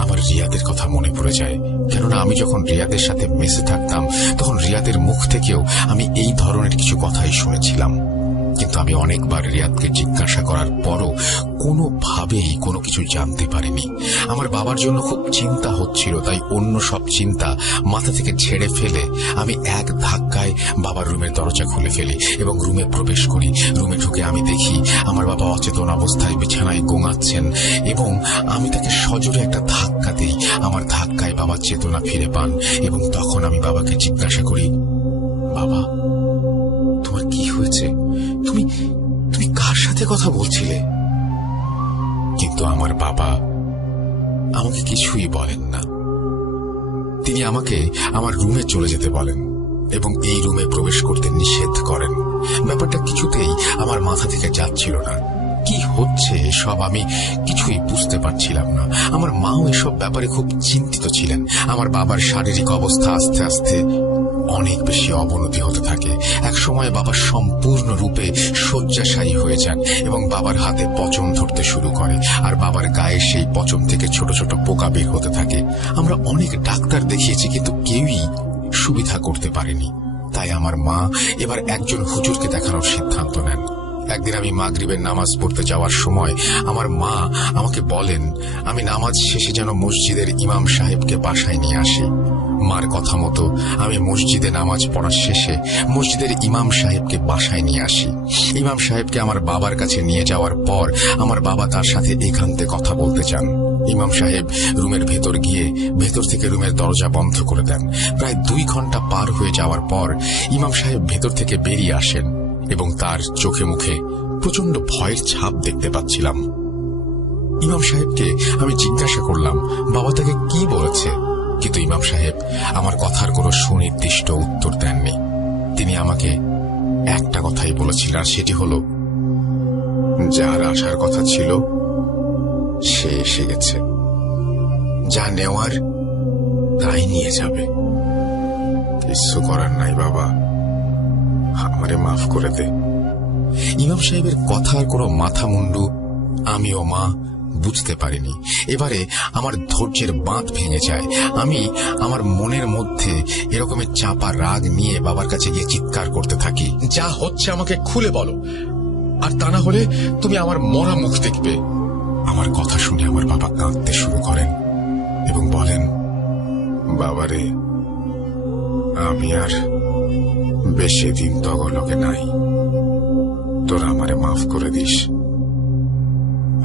আমার রিয়াদের কথা মনে পড়ে যায়। কেননা আমি যখন রিয়াদের সাথে মেসে থাকতাম তখন রিয়াদের মুখ থেকেও আমি এই ধরনের কিছু কথাই শুনেছিলাম। কিন্তু আমি অনেকবার রিয়াদকে জিজ্ঞাসা করার পরও কোনোভাবেই কোনো কিছু জানতে পারিনি। আমার বাবার জন্য খুব চিন্তা হচ্ছিল, তাই অন্য সব চিন্তা মাথা থেকে ঝেড়ে ফেলে আমি এক ধাক্কায় বাবার রুমের দরজা খুলে ফেলি এবং রুমে প্রবেশ করি। রুমে ঢুকে আমি দেখি আমার বাবা অচেতন অবস্থায় বিছানায় গোঙাচ্ছেন এবং আমি তাকে সজোরে একটা ধাক্কা দিই। আমার ধাক্কায় বাবা চেতনা ফিরে পান এবং তখন আমি বাবাকে জিজ্ঞাসা করি, বাবা তোমার কি হয়েছে? তুমি তুমি কার সাথে কথা বলছিলে? কিন্তু আমার বাবা আমাকে কিছুই বলেন না। তিনি আমাকে আমার রুমে চলে যেতে বলেন এবং এই রুমে প্রবেশ করতে নিষেধ করেন। ব্যাপারটা কিছুতেই আমার মাথা থেকে যাচ্ছিল না। কি হচ্ছে এসব আমি কিছুই বুঝতে পারছিলাম না। আমার মাও এসব ব্যাপারে খুব চিন্তিত ছিলেন। আমার বাবার শারীরিক অবস্থা আস্তে আস্তে অনেক বেশি অবনতি হতে থাকে। এক সময় বাবা সম্পূর্ণরূপে শয্যাশায়ী হয়ে যান এবং বাবার হাতে পচন ধরতে শুরু করে, আর বাবার গায়ে সেই পচন থেকে ছোট ছোট পোকা বের হতে থাকে। আমরা অনেক ডাক্তার দেখিয়েছি, কিন্তু কেউই সুবিধা করতে পারেনি। তাই আমার মা এবার একজন হুজুরকে দেখানোর সিদ্ধান্ত নেন। একদিন আমি মাগরিবের নামাজ পড়তে যাওয়ার সময় আমার মা আমাকে বলেন আমি নামাজ শেষে যেন মসজিদের ইমাম সাহেবকে বাসায় নিয়ে আসি। মার কথা মতো আমি মসজিদে নামাজ পড়ার শেষে মসজিদের ইমাম সাহেবকে বাসায় নিয়ে আসি। ইমাম সাহেবকে আমার বাবার কাছে নিয়ে যাওয়ার পর আমার বাবা তার সাথে একান্তে কথা বলতে চান। ইমাম সাহেব রুমের ভেতর গিয়ে ভেতর থেকে রুমের দরজা বন্ধ করে দেন। প্রায় 2 ঘন্টা পার হয়ে যাওয়ার পর ইমাম সাহেব ভেতর থেকে বেরিয়ে আসেন এবং তার চোখে মুখে প্রচন্ড ভয়ের ছাপ দেখতে পাচ্ছিলাম। ইমাম সাহেবকে আমি জিজ্ঞাসা করলাম বাবা তাকে কি বলেছে, কিন্তু ইমাম সাহেব আমার কথার কোনো সুনির্দিষ্ট উত্তর দেননি। তিনি আমাকে একটা কথাই বলেছিলেন, আর সেটি হলো যার আসার কথা ছিল সে এসে গেছে, যা নেওয়ার তাই নিয়ে যাবে। কিছু করার নাই বাবা, আমারে মাফ করে দে। ইমাম সাহেবের কথার কোনো মাথা মুন্ডু আমি ও মা বুঝতে পারিনি। এবারে আমার ধৈর্যের বাঁধ ভেঙে যায়। আমি আমার মনের মধ্যে এরকমের চাপা রাগ নিয়ে বাবার কাছে গিয়ে চিৎকার করতে থাকি, যা হচ্ছে আমাকে খুলে বলো, আর তা না হলে তুমি আমার মরা মুখ দেখবে। আমার কথা শুনে আমার বাবা কাঁদতে শুরু করেন এবং বলেন, বাবারে আমি আর বেশি দিন তগলকে নাই, তোরা আমারে মাফ করে দিস।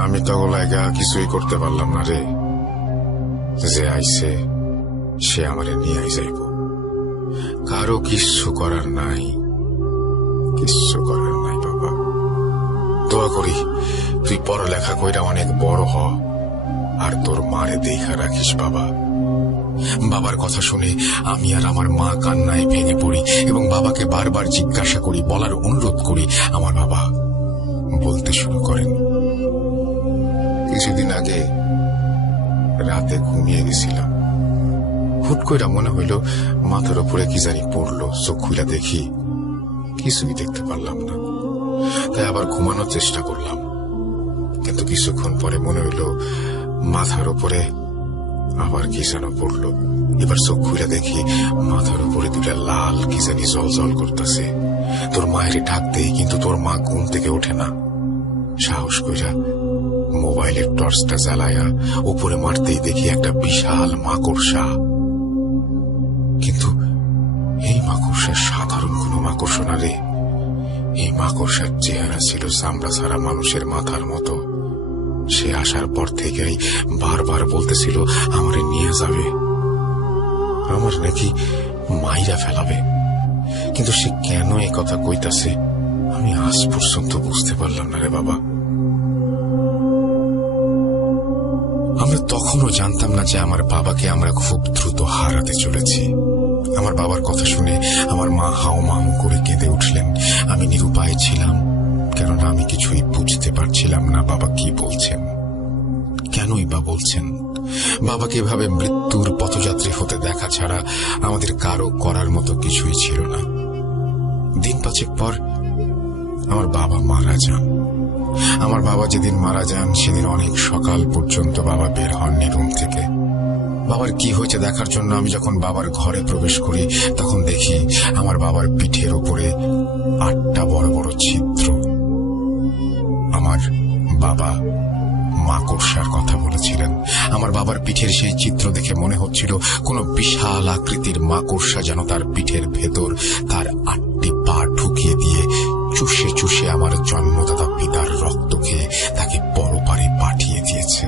আমি তগলায় গা কিছুই করতে পারলাম না রে। যে আইছে সে আমারে নিয়ে যাইব, কারো কিচ্ছু করার নাই, কিচ্ছু করার নাই বাবা। দোয়া করি তুই পড়ালেখা কইরা অনেক বড় হ, আর তোর মারে দেখা রাখিস বাবা। বাবার কথা শুনে আমি আর আমার মা কান্নায় ভেঙে পড়ি এবং বাবাকে বারবার জিজ্ঞাসা করি, বলার অনুরোধ করি। আমার বাবা বলতে শুরু করেন, কিছুদিন আগে রাতে ঘুমিয়ে গেছিলাম, হুট কইরা মনে হইল মাথার উপরে কি জানি পড়লো। চোখ খুইলা দেখি কিছুই দেখতে পারলাম না। তাই আবার ঘুমানোর চেষ্টা করলাম, কিন্তু কিছুক্ষণ পরে মনে হইল মাথার উপরে আবার কি যেন পড়লো। এবার চোখ খুলে দেখি মাথার উপরে দুটা লাল কি জানি জল জল করতেছে। তোর মায়ের ডাক দেই, কিন্তু তোর মা ঘুম থেকে ওঠে না। সাহস কইরা মোবাইলের টর্চটা জ্বালায়া উপরে মারতেই দেখি একটা বিশাল মাকড়সা। কিন্তু এই মাকড়সা সাধারণ কোনো মাকড়সা না রে। এই মাকড়সার চেহারা ছিল চামড়া ছাড়া মানুষের মাথার মতো। সে আসার পর থেকেই বারবার বলতেছিল আমারে নিয়ে যাবে, আমার নাকি মাইরা ফেলাবে। কিন্তু সে কেন এই কথা কইতাছে আমি আজ পর্যন্ত বুঝতে পারলাম না রে বাবা। আমরা তখনও জানতাম না যে আমার বাবাকে আমরা খুব দ্রুত হারাতে চলেছি। আমার বাবার কথা শুনে আমার মা হাউ মাউ করে কেঁদে উঠলেন। আমি নিরুপায় ছিলাম, কেননা আমি কিছুই বুঝতে পারছিলাম না বাবা কি বলছেন, কেনই বা বলছেন। বাবাকে এভাবে মৃত্যুর পথযাত্রী হতে দেখা ছাড়া আমাদের কারো করার মতো কিছুই ছিল না। দিন পাঁচেক পর আমার বাবা মারা যান। আমার বাবা যেদিন মারা যান সেদিন অনেক সকাল পর্যন্ত বাবা বের হননি রুম থেকে। বাবার কি হয়েছে দেখার জন্য আমি যখন বাবার ঘরে প্রবেশ করি তখন দেখি আমার বাবার পিঠের ওপরে 8টা বড় বড় ছিদ্র। আমার বাবা মাকড়সার কথা বলেছিলেন। আমার বাবার পিঠের সেই চিত্র দেখে মনে হচ্ছিল কোন বিশাল আকৃতির মাকড়সা যেন তার পিঠের ভেতর তার 8টি পা ঢুকিয়ে দিয়ে চুষে চুষে আমার জন্মদাতা পিতার রক্ত খেয়ে তাকে পরপারে পাঠিয়ে দিয়েছে।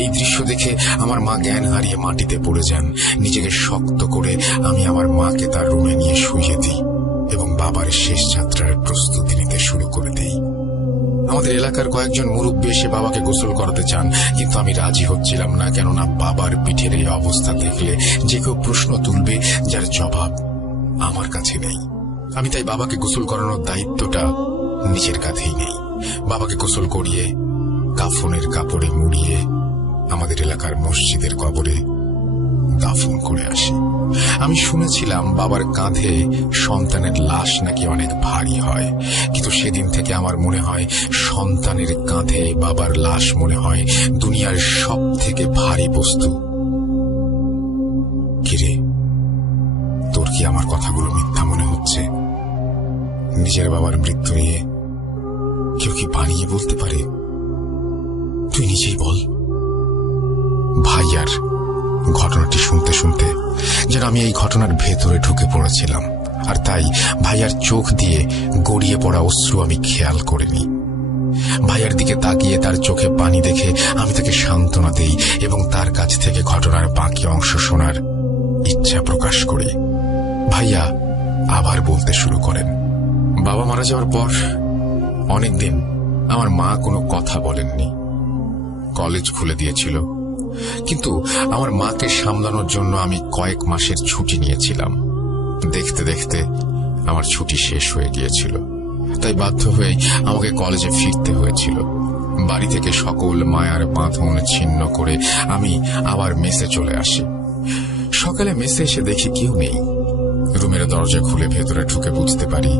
এই দৃশ্য দেখে আমার মা জ্ঞান হারিয়ে মাটিতে পড়ে যান। নিজেকে শক্ত করে আমি আমার মাকে তার রুমে নিয়ে শুইয়ে দিই এবং বাবার শেষ যাত্রার প্রস্তুতি নিতে শুরু করে দিই। আমাদের এলাকার কয়েকজন মুরব্বী এসে বাবাকে গোসল করাতে চান, কিন্তু আমি রাজি হচ্ছিলাম না, কেননা বাবার পিঠের এই অবস্থা দেখলে যে কেউ প্রশ্ন তুলবে যার জবাব আমার কাছে নেই। আমি তাই বাবাকে গোসল করানোর দায়িত্বটা নিজের কাঁধেই নেই। বাবাকে গোসল করিয়ে কাফনের কাপড়ে মুড়িয়ে আমাদের এলাকার মসজিদের কবরে দাফন করে আসি। আমি শুনেছিলাম বাবার কাঁধে সন্তানের লাশ নাকি অনেক ভারী হয়, কিন্তু সেদিন থেকে আমার মনে হয় সন্তানের কাঁধে বাবার লাশ মনে হয় দুনিয়ার সব থেকে ভারী বস্তু। কিরে, তোর কি আমার কথাগুলো মিথ্যা মনে হচ্ছে? নিজের বাবার মৃত্যু নিয়ে কেউ কি বানিয়ে বলতে পারে? তুই নিজেই বল। ভাইয়ার ঘটনাটি শুনতে শুনতে যেন আমি এই ঘটনার ভেতরে ঢুকে পড়েছিলাম, আর তাই ভাইয়ার চোখ দিয়ে গড়িয়ে পড়া অশ্রু আমি খেয়াল করিনি। ভাইয়ার দিকে তাকিয়ে তার চোখে পানি দেখে আমি তাকে সান্ত্বনা দেই এবং তার কাছ থেকে ঘটনার বাকি অংশ শোনার ইচ্ছা প্রকাশ করি। ভাইয়া আবার বলতে শুরু করেন, বাবা মারা যাওয়ার পর অনেকদিন আমার মা কোনো কথা বলেননি। কলেজ খুলে দিয়েছিল, কিন্তু আমার মাকে সামলানোর জন্য আমি কয়েক মাসের ছুটি নিয়েছিলাম। দেখতে দেখতে আমার ছুটি শেষ হয়ে গিয়েছিল, তাই বাধ্য হয়ে আমাকে কলেজে ফিরতে হয়েছিল। বাড়ি থেকে সকল মায়ার বাঁধন ছিন্ন করে আমি আবার মেসে চলে আসি। সকালে মেসে এসে দেখি কেউ নেই। রুমের দরজা খুলে ভেতরে ঢুকে বুঝতে পারি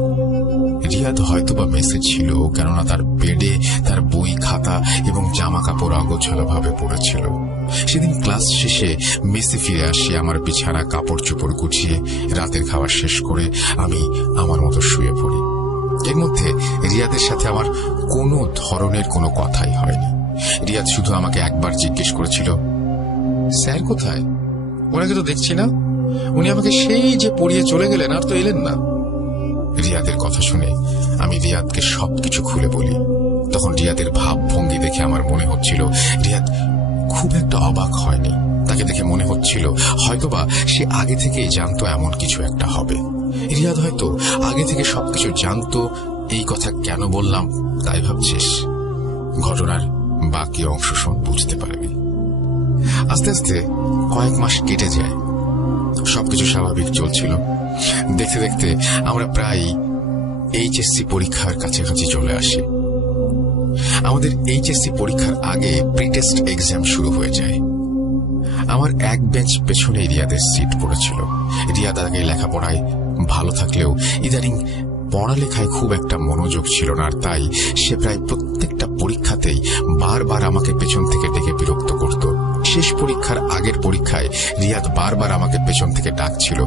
রিয়াদ হয়তোবা মেসে ছিল, কেননা তার বেডে তার বই খাতা এবং জামা কাপড় অগোছালো ভাবে পড়েছিল। সেদিন ক্লাস শেষে মেসে ফিরে আসি আমার বিছানা কাপড় চোপড় গুছিয়ে রাতের খাওয়া শেষ করে আমি আমার মতো শুয়ে পড়ি। এর মধ্যে রিয়াদের সাথে আমার কোনো ধরনের কোনো কথাই হয়নি। রিয়াদ শুধু আমাকে একবার জিজ্ঞেস করেছিল, স্যার কোথায়? ওনাকে তো দেখছি না। উনি আমাকে সেই যে পড়িয়ে চলে গেলেন, আর তো এলেন না। রিয়াদের কথা শুনে আমি রিয়াদকে সবকিছু খুলে বলি। তখন রিয়াদের ভাবভঙ্গি দেখে আমার মনে হচ্ছিল রিয়াদ খুব একটা অবাক হয়নি। তাকে দেখে মনে হচ্ছিল হয়তোবা সে আগে থেকেই জানতো এমন কিছু একটা হবে। রিয়াদ হয়তো আগে থেকে সবকিছু জানতো। এই কথা কেন বললাম তাই ভাবছিস? ঘটনার বাকি অংশ শোন, বুঝতে পারবি। আস্তে আস্তে কয়েক মাস কেটে যায়, সবকিছু স্বাভাবিক চলছিল। দেখতে দেখতে আমরা প্রায় এইচএসসি পরীক্ষার কাছাকাছি চলে আসি। আমাদের এইচএসসি পরীক্ষার আগে প্রি টেস্ট এক্সাম শুরু হয়ে যায়। আমার এক বেঞ্চ পেছনেই রিয়াদের সিট পড়েছিল। রিয়াদ আগে লেখাপড়ায় ভালো থাকলেও ইদানিং পড়ালেখায় খুব একটা মনোযোগ ছিল না, আর তাই সে প্রায় প্রত্যেকটা পরীক্ষাতেই বারবার আমাকে পেছন থেকে ডেকে বিরক্ত করত। শেষ পরীক্ষার আগের পরীক্ষায় রিয়াদ বারবার আমাকে পেছন থেকে ডাকছিল।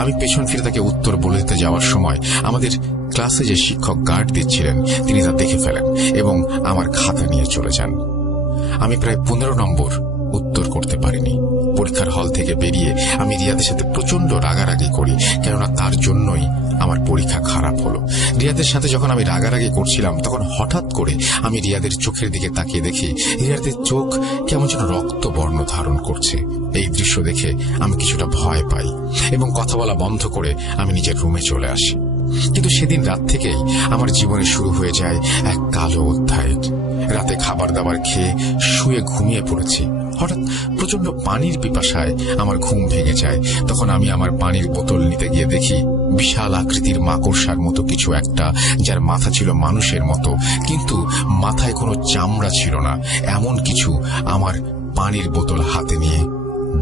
আমি পেছন ফিরে তাকে উত্তর বলে দিতে যাওয়ার সময় আমাদের ক্লাসে যে শিক্ষক গার্ড দিচ্ছিলেন তিনি তা দেখে ফেলেন এবং আমার খাতা নিয়ে চলে যান। আমি প্রায় 15 নম্বর উত্তর করতে পারিনি। পরীক্ষার হল থেকে বেরিয়ে আমি রিয়াদের সাথে প্রচন্ড রাগারাগি করি, কেননা তার জন্যই আমার পরীক্ষা খারাপ হলো। রিয়াদের সাথে যখন আমি রাগারাগি করছিলাম তখন হঠাৎ করে আমি রিয়াদের চোখের দিকে তাকিয়ে দেখি রিয়াদের চোখ কেমন যেন রক্ত বর্ণ ধারণ করছে। এই দৃশ্য দেখে আমি কিছুটা ভয় পাই এবং কথা বলা বন্ধ করে আমি নিজের রুমে চলে আসি। কিন্তু সেদিন রাত থেকেই আমার জীবনে শুরু হয়ে যায় এক কালো অধ্যায়। রাতে খাবার দাবার খেয়ে শুয়ে ঘুমিয়ে পড়েছি। হঠাৎ প্রচন্ড পানির পিপাসায় আমার ঘুম ভেঙে যায়। তখন আমি আমার পানির বোতল নিতে গিয়ে দেখি বিশাল আকৃতির মাকড়সার মতো কিছু একটা, যার মাথা ছিল মানুষের মতো কিন্তু মাথায় কোনো চামড়া ছিল না, এমন কিছু আমার পানির বোতল হাতে নিয়ে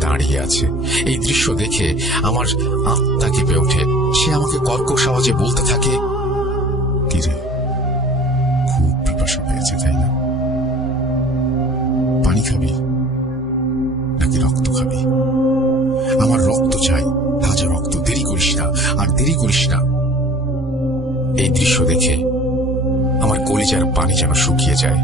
দাঁড়িয়ে আছে। এই দৃশ্য দেখে আমার আত্মা কেঁপে ওঠে। সে আমাকে কর্কশ আওয়াজে বলতে থাকে, কিরে, খুব পিপাসা পেয়েছে তাই না? পানি খাবি নাকি রক্ত খাবি? আমার রক্ত চাই, তাজা রক্ত। দেরি করিস না, আর দেরি করিস না। এই দৃশ্য দেখে আমার কলিজার পানি যেন শুকিয়ে যায়।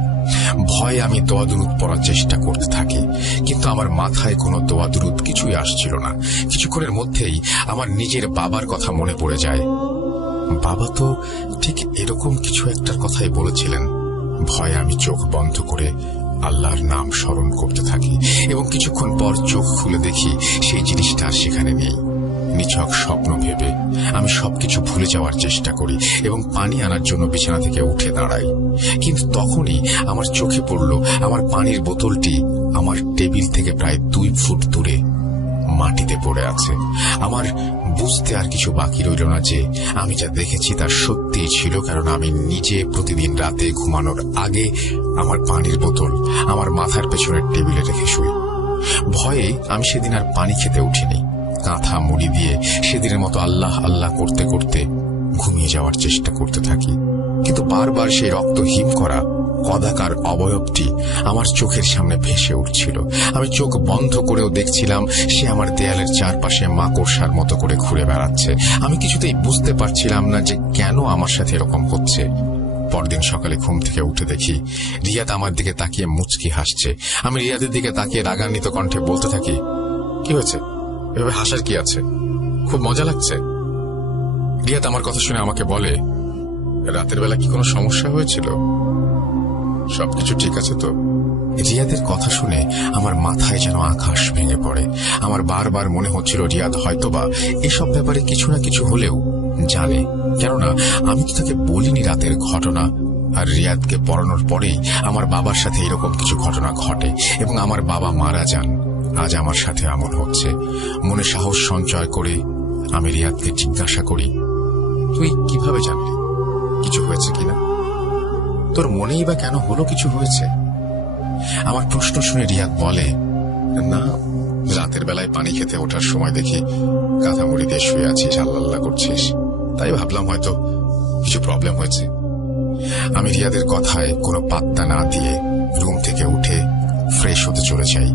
ভয়ে আমি দোয়া দুরুদ পড়ার চেষ্টা করতে থাকি, কিন্তু আমার মাথায় কোনো দোয়া দুরুদ কিছুই আসছিল না। কিছুক্ষণের মধ্যেই আমার নিজের বাবার কথা মনে পড়ে যায়। বাবা তো ঠিক এরকম কিছু একটার কথাই বলেছিলেন। ভয়ে আমি চোখ বন্ধ করে আল্লাহর নাম স্মরণ করতে থাকি এবং কিছুক্ষণ পর চোখ খুলে দেখি সেই জিনিসটা আর সেখানে নেই। নিছক স্বপ্ন ভেবে আমি সবকিছু ভুলে যাওয়ার চেষ্টা করি এবং পানি আনার জন্য বিছানা থেকে উঠে দাঁড়াই। কিন্তু তখনই আমার চোখে পড়ল আমার পানির বোতলটি আমার টেবিল থেকে প্রায় 2 ফুট দূরে মাটিতে পড়ে আছে। আমার বুঝতে আর কিছু বাকি রইল না যে আমি যা দেখেছি তা সত্যিই ছিল, কারণ আমি নিজে প্রতিদিন রাতে ঘুমানোর আগে আমার পানির বোতল আমার মাথার পেছনের টেবিলে রেখে শুই। ভয়ে আমি সেদিন আর পানি খেতে উঠিনি। কাঁথা মুড়ি দিয়ে সেদিনের মতো আল্লাহ আল্লাহ করতে করতে ঘুমিয়ে যাওয়ার চেষ্টা করতে থাকি, কিন্তু বারবার সেই রক্তহীন করা কদাকার অবয়বটি আমার চোখের সামনে ভেসে উঠছিল। আমি চোখ বন্ধ করেও দেখছিলাম সে আমার দেয়ালের চারপাশে মাকড়সার মতো করে ঘুরে বেড়াচ্ছে। আমি কিছুতেই বুঝতে পারছিলাম না যে কেন আমার সাথে এরকম হচ্ছে। পরদিন সকালে ঘুম থেকে উঠে দেখি রিয়াদ আমার দিকে তাকিয়ে মুচকি হাসছে। আমি রিয়াদের দিকে তাকিয়ে রাগান্বিত কণ্ঠে বলতে থাকি, কি হয়েছে? এভাবে হাসার কি আছে? খুব মজা লাগছে? রিয়াদ আমার কথা শুনে আমাকে বলে, রাতের বেলা কি কোনো সমস্যা হয়েছিল? সবকিছু ঠিক আছে তো? রিয়াদের কথা শুনে আমার মাথায় যেন আকাশ ভেঙে পড়ে। আমার বারবার মনে হচ্ছিল রিয়াদ হয়তোবা এসব ব্যাপারে কিছু না কিছু হলেও জানে, কেননা আমি তো তাকে বলিনি রাতের ঘটনা। আর রিয়াদকে পড়ানোর পরেই আমার বাবার সাথে এরকম কিছু ঘটনা ঘটে এবং আমার বাবা মারা যান। আজ আমার সাথে এমন হচ্ছে। মনে সাহস সঞ্চয় করে আমি রিয়াদকে জিজ্ঞাসা করি, তুই কিভাবে জানলি কিছু হয়েছে কিনা? তোর মনেই বা কেন হলো কিছু হয়েছে? আমার প্রশ্ন শুনে রিয়াদ বলে, না, রাতের বেলায় পানি খেতে ওঠার সময় দেখি কাঁথা মুড়ি দিয়ে শুয়ে আছিস, আল্লাহ করছিস, তাই ভাবলাম হয়তো কিছু প্রবলেম হয়েছে। আমি রিয়াদের কথায় কোনো পাত্তা না দিয়ে রুম থেকে উঠে ফ্রেশ হতে চলে যাই,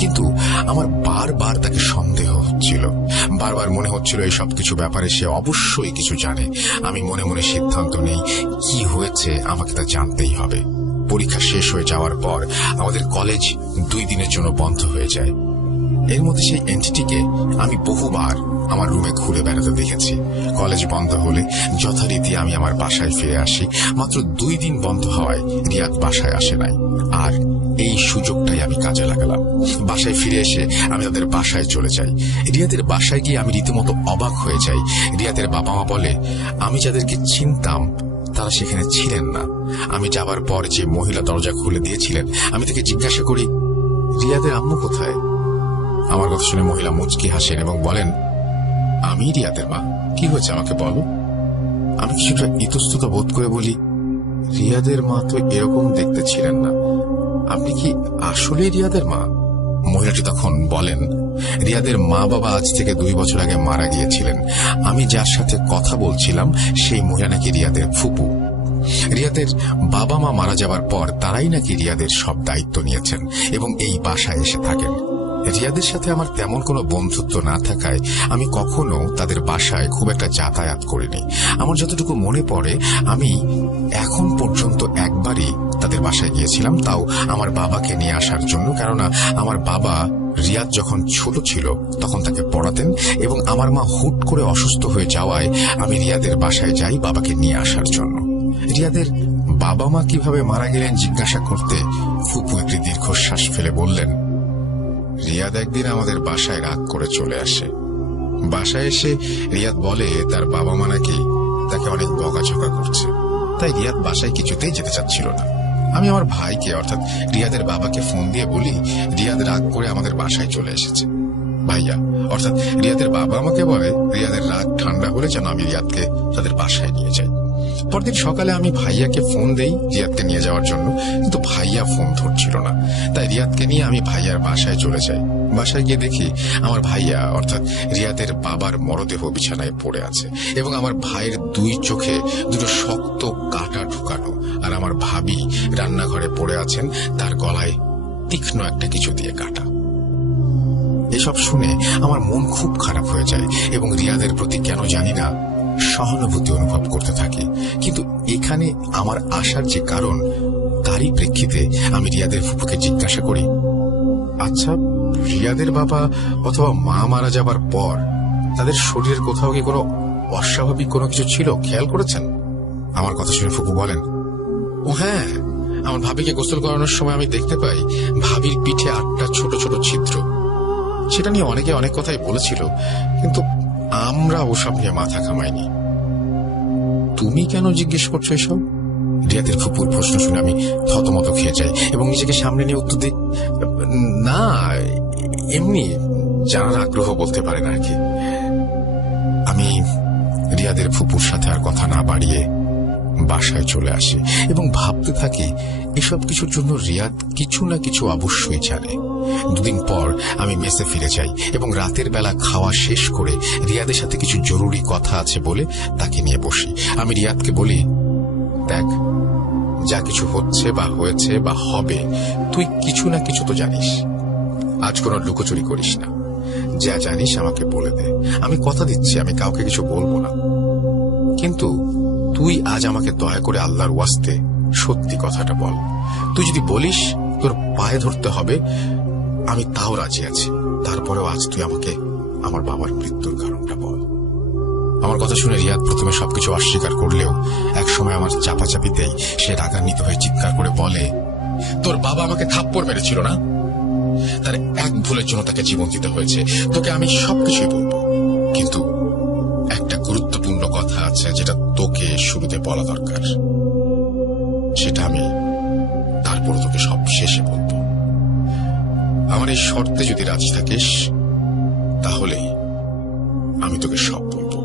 কিন্তু আমার বারবার তাকে সন্দেহ হচ্ছিল। বারবার মনে হচ্ছিল এই সব কিছু ব্যাপারে সে অবশ্যই কিছু জানে। আমি মনে মনে সিদ্ধান্ত নেই কি হয়েছে আমাকে তা জানতেই হবে। পরীক্ষা শেষ হয়ে যাওয়ার পর আমাদের কলেজ 2 দিনের জন্য বন্ধ হয়ে যায়। এর মধ্যে সেই এন্টিটিকে আমি বহুবার আমার রুমে ঘুরে বেড়াতে দেখেছি। কলেজ বন্ধ হলে যথারীতি আমি আমার বাসায় ফিরে আসি। মাত্র 2 দিন বন্ধ হওয়ায় রিয়াদ বাসায় আসে নাই, আর এই সুযোগটাই আমি কাজে লাগালাম। বাসায় ফিরে এসে আমি তাদের বাসায় চলে যাই। রিয়াদের বাসায় গিয়ে আমি রীতিমতো অবাক হয়ে যাই। রিয়াদের বাবা মা বলে, আমি যাদেরকে চিনতাম তারা সেখানে ছিলেন না। আমি যাবার পর যে মহিলা দরজা খুলে দিয়েছিলেন, আমি তাকে জিজ্ঞাসা করি, রিয়াদের আম্মু কোথায়? আমার কথা শুনে মহিলা মুচকি হাসেন এবং বলেন, আমি রিয়াদের মা, কি হয়েছে আমাকে বলো। আমি কিছুটা ইতস্তত বোধ করে বলি, রিয়াদের মা তো এরকম দেখতে ছিলেন না, আপনি কি আসলে রিয়াদের মা? মহিলাটি তখন বলেন, রিয়াদের মা বাবা আজ থেকে 2 বছর আগে মারা গিয়েছিলেন। আমি যার সাথে কথা বলছিলাম সেই মহিলা নাকি রিয়াদের ফুপু। রিয়াদের বাবা মা মারা যাওয়ার পর তারাই নাকি রিয়াদের সব দায়িত্ব নিয়েছেন এবং এই বাসায় এসে থাকেন। রিয়াদের সাথে আমার তেমন কোনো বন্ধুত্ব না থাকায় আমি কখনো তাদের বাসায় খুব একটা যাতায়াত করিনি। আমার যতটুকু মনে পড়ে, আমি এখন পর্যন্ত একবারই তাদের বাসায় গিয়েছিলাম, তাও আমার বাবাকে নিয়ে আসার জন্য। কেননা আমার বাবা রিয়াদ যখন ছোট ছিল তখন তাকে পড়াতেন এবং আমার মা হুট করে অসুস্থ হয়ে যাওয়ায় আমি রিয়াদের বাসায় যাই বাবাকে নিয়ে আসার জন্য। রিয়াদের বাবা মা কিভাবে মারা গেলেন জিজ্ঞাসা করতে ফুপু একটি দীর্ঘশ্বাস ফেলে বললেন, রিয়াদ একদিন আমাদের বাসায় রাগ করে চলে আসে। বাসায় এসে রিয়াদ বলে তার বাবা মা নাকি তাকে অনেক বকাঝকা করছে, তাই রিয়াদ বাসায় কিছুতেই যেতে চাচ্ছিল না। আমি আমার ভাইকে অর্থাৎ রিয়াদের বাবাকে ফোন দিয়ে বলি রিয়াদ রাগ করে আমাদের বাসায় চলে এসেছে। ভাইয়া অর্থাৎ রিয়াদের বাবা আমাকে বলে রিয়াদের রাগ ঠান্ডা হলে যেন আমি রিয়াদকে তাদের বাসায় নিয়ে যাই। পরদিন সকালে আমি ভাইয়াকে ফোন দেই রিয়াদকে নিয়ে যাওয়ার জন্য, কিন্তু ভাইয়া ফোন ধরছিল না। তাই রিয়াদকে নিয়ে আমি ভাইয়ার বাসায় চলে যাই। বাসায় গিয়ে দেখি আমার ভাইয়া অর্থাৎ রিয়াদের বাবার মরদেহ বিছানায় পড়ে আছে এবং আমার ভাইয়ের 2 চোখে 2টো শক্ত কাঁটা ঢুকানো, আর আমার ভাবি রান্নাঘরে পড়ে আছেন, তার গলায় তীক্ষ্ণ একটা কিছু দিয়ে কাটা। এসব শুনে আমার মন খুব খারাপ হয়ে যায় এবং রিয়াদের প্রতি কেন জানি না সহানুভূতি অনুভব করতে থাকি। কিন্তু এখানে আমার আসার যে কারণ, তারই প্রেক্ষিতে আমি রিয়াদের ফুপুকে জিজ্ঞাসা করি, আচ্ছা রিয়াদের বাবা অথবা মা মারা যাবার পর তাদের শরীরের কোথাও কি কোনো অস্বাভাবিক কোনো কিছু ছিল, খেয়াল করেছেন? আমার কথা শুনে ফুপু বলেন, ও হ্যাঁ, আমার ভাবিকে গোসল করানোর সময় আমি দেখতে পাই ভাবির পিঠে 8টা ছোট ছোট ছিদ্র। সেটা নিয়ে অনেকে অনেক কথাই বলেছিল, কিন্তু আমরা ওসব নিয়ে মাথা ঘামাইনি। তুমি কেন জিজ্ঞেস করছো এসব? রিয়াদের ফুপুর প্রশ্ন শুনে আমি থতমত খেয়ে যাই এবং নিজেকে সামনে নিয়ে উত্তর দিই, না এমনি জানার আগ্রহ বলতে পারে না আর কি। আমি রিয়াদের ফুপুর সাথে আর কথা না বাড়িয়ে বাসায় চলে আসি এবং ভাবতে থাকি এসব কিছুর জন্য রিয়াদ কিছু না কিছু অবশ্যই জানে। 2 দিন পর আমি মেসে ফিরে যাই এবং রাতের বেলা খাওয়া শেষ করে রিয়াদের সাথে কিছু জরুরি কথা আছে বলে তাকে নিয়ে বসি। আমি রিয়াদকে বলি, দেখ যা কিছু হচ্ছে বা হয়েছে বা হবে, তুই কিছু না কিছু তো জানিস। আজ কোনো লুকোচুরি করিস না, যা জানিস আমাকে বলে দে। আমি কথা দিচ্ছি আমি কাউকে কিছু বলবো না, কিন্তু তুই আজ আমাকে দয়া করে আল্লাহর ওয়াস্তে সত্যি কথাটা বল। তুই যদি বলিস তোর পায়ে ধরতে হবে, আমি তাও রাজি আছি। তারপরেও আজ তুই আমাকে আমার বাবার মৃত্যুর কারণটা বল। আমার কথা শুনে রিয়াদ প্রথমে সবকিছু অস্বীকার করলেও একসময় আমার চাপাচাপিতেই সে রাগান্বিত হয়ে চিৎকার করে বলে, তোর বাবা আমাকে থাপ্পড় মেরেছিল না? তার এক ভুলের জন্য তাকে জীবন দিতে হয়েছে। তোকে আমি সবকিছুই বলবো, কিন্তু একটা গুরুত্বপূর্ণ কথা আছে যেটা তোকে শুরুতে বলা দরকার। সেটা আমি তারপর তোকে সব শেষে বলবো। আমার এই শর্তে যদি রাজি থাকিস তাহলে আমি তোকে সব বলবো।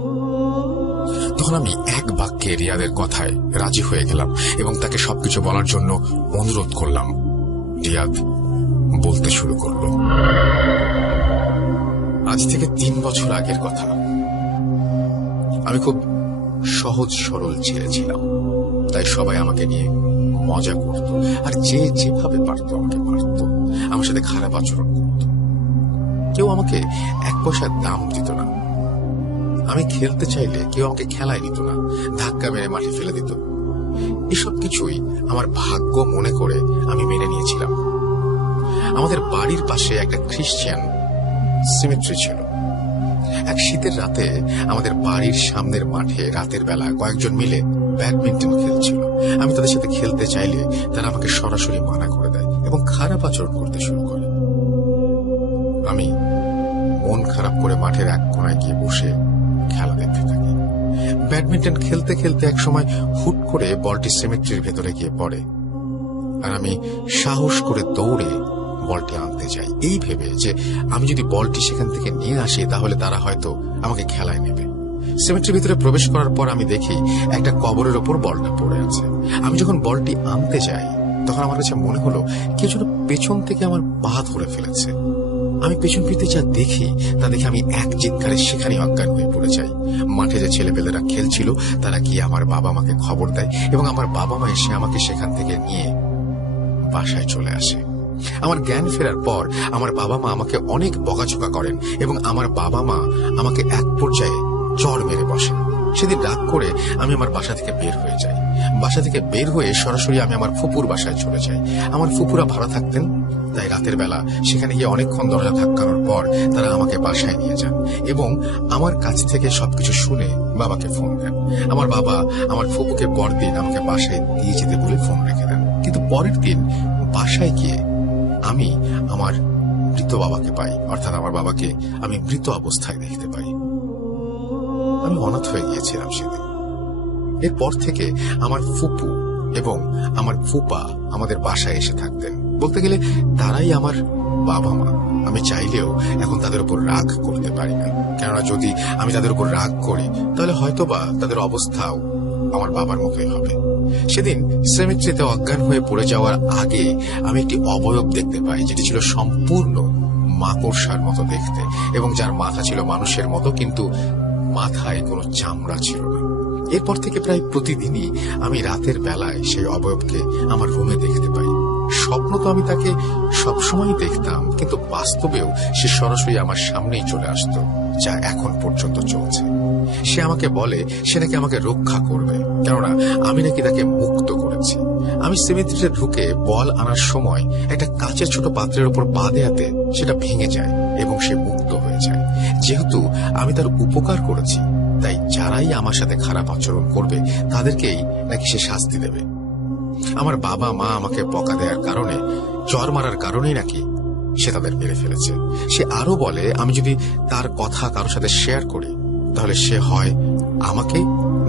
তখন আমি এক বাক্যে রিয়াদের কথায় রাজি হয়ে গেলাম এবং তাকে সবকিছু বলার জন্য অনুরোধ করলাম। রিয়াদ বলতে শুরু করলো, আজ থেকে 3 বছর আগের কথা। আমি খুব সহজ সরল ছেলে ছিলাম, তাই সবাই আমাকে নিয়ে মজা করত, আর যে যেভাবে পারত আমাকে মারত, আমার সাথে খারাপ আচরণ করত। কেউ আমাকে 1 পয়সার দাম দিত না। আমি খেলতে চাইলে কেউ আমাকে খেলায় দিত না, ধাক্কা মেরে মাঠে ফেলে দিত। এসব কিছুই আমার ভাগ্য মনে করে আমি মেনে নিয়েছিলাম। আমাদের বাড়ির পাশে একটা খ্রিস্টান সিমেট্রি ছিল। এক শীতের রাতে আমাদের বাড়ির সামনের মাঠে রাতের বেলা কয়েকজন মিলে ব্যাডমিন্টন খেলছিল। আমি তাদের সাথে খেলতে চাইলে তারা আমাকে সরাসরি মানা করে দেয় এবং খারাপ আচরণ করতে শুরু করে। আমি মন খারাপ করে মাঠের এক কোণায় গিয়ে বসে খেলা দেখতে থাকি। ব্যাডমিন্টন খেলতে খেলতে এক সময় হুট করে বলটি সিমেট্রির ভেতরে গিয়ে পড়ে, আর আমি সাহস করে দৌড়ে বলটি আনতে যাই, এই ভেবে যে আমি যদি বলটি সেখান থেকে নিয়ে আসি তাহলে তারা হয়তো আমাকে খেলায় নেবে। সিমেট্রির ভিতরে প্রবেশ করার পর আমি দেখি একটা কবরের ওপর বলটা পড়ে আছে। আমি যখন বলটি আনতে যাই তখন আমার কাছে মনে হলো কেউ যেন পেছন থেকে আমার পা ধরে ফেলেছে। আমি পেছন ফিরতে যা দেখি তা দেখে আমি এক চিৎকারে সেখানে অজ্ঞান হয়ে পড়ে যাই। মাঠে যে ছেলেপেলেরা খেলছিল তারা গিয়ে আমার বাবা মাকে খবর দেয় এবং আমার বাবা মা এসে আমাকে সেখান থেকে নিয়ে বাসায় চলে আসে। আমার জ্ঞান ফেরার পর আমার বাবা মা আমাকে অনেক বকাঝকা করেন এবং আমার বাবা মা আমাকে এক পর্যায়ে চড় মেরে বসেন। সেদিন রাগ করে আমি আমার বাসা থেকে বের হয়ে যাই। বাসা থেকে বের হয়ে সরাসরি আমি আমার ফুপুর বাসায় চলে যাই। আমার ফুপুরা ভাড়া থাকতেন, তাই রাতের বেলা সেখানে গিয়ে অনেকক্ষণ দরজা ধাক্কানোর পর তারা আমাকে বাসায় নিয়ে যান এবং আমার কাছ থেকে সবকিছু শুনে বাবাকে ফোন দেন। আমার বাবা আমার ফুপুকে পরদিন আমাকে বাসায় দিয়ে যেতে বলে ফোন রেখে দেন। কিন্তু পরের দিন বাসায় গিয়ে আমি আমার মৃত বাবাকে পাই, অর্থাৎ আমার বাবাকে আমি মৃত অবস্থায় দেখতে পাই। আমি অনাথ হয়ে গিয়েছিলাম সেদিন। এরপর থেকে আমার ফুপু এবং আমার ফুপা আমাদের বাসায় এসে থাকতেন। বলতে গেলে তারাই আমার বাবা মা। আমি চাইলেও এখন তাদের উপর রাগ করতে পারি না, কেননা যদি আমি তাদের উপর রাগ করি তাহলে হয়তোবা তাদের অবস্থাও আমার বাবার মতোই হবে। সেদিন সেমিট্রিতে অজ্ঞান হয়ে পড়ে যাওয়ার আগে আমি একটি অবয়ব দেখতে পাই, যেটি ছিল সম্পূর্ণ মাকড়সার মতো দেখতে এবং যার মাথা ছিল মানুষের মতো, কিন্তু মাথায় কোনো চামড়া ছিল না। এরপর থেকে প্রায় প্রতিদিনই আমি রাতের বেলায় সেই অবয়বকে আমার রুমে দেখতে পাই। স্বপ্ন তো আমি তাকে সবসময় দেখতাম, কিন্তু বাস্তবেও সে সরাসরি আমার সামনেই চলে আসতো, যা এখন পর্যন্ত চলছে। সে আমাকে বলে সে নাকি আমাকে রক্ষা করবে, কেননা আমি নাকি তাকে মুক্ত করেছি। আমি সেমিট্রিতে ঢুকে বল আনার সময় একটা কাচের ছোট পাত্রের উপর পা দেয়াতে সেটা ভেঙে যায় এবং সে মুক্ত হয়ে যায়। যেহেতু আমি তার উপকার করেছি, তাই যারাই আমার সাথে খারাপ আচরণ করবে তাদেরকেই নাকি সে শাস্তি দেবে। আমার বাবা মা আমাকে বকা দেওয়ার কারণে, চর মারার কারণেই নাকি সে তাদের মেরে ফেলেছে। সে আরো বলে আমি যদি তার কথা কারোর সাথে শেয়ার করি তাহলে সে হয় আমাকে,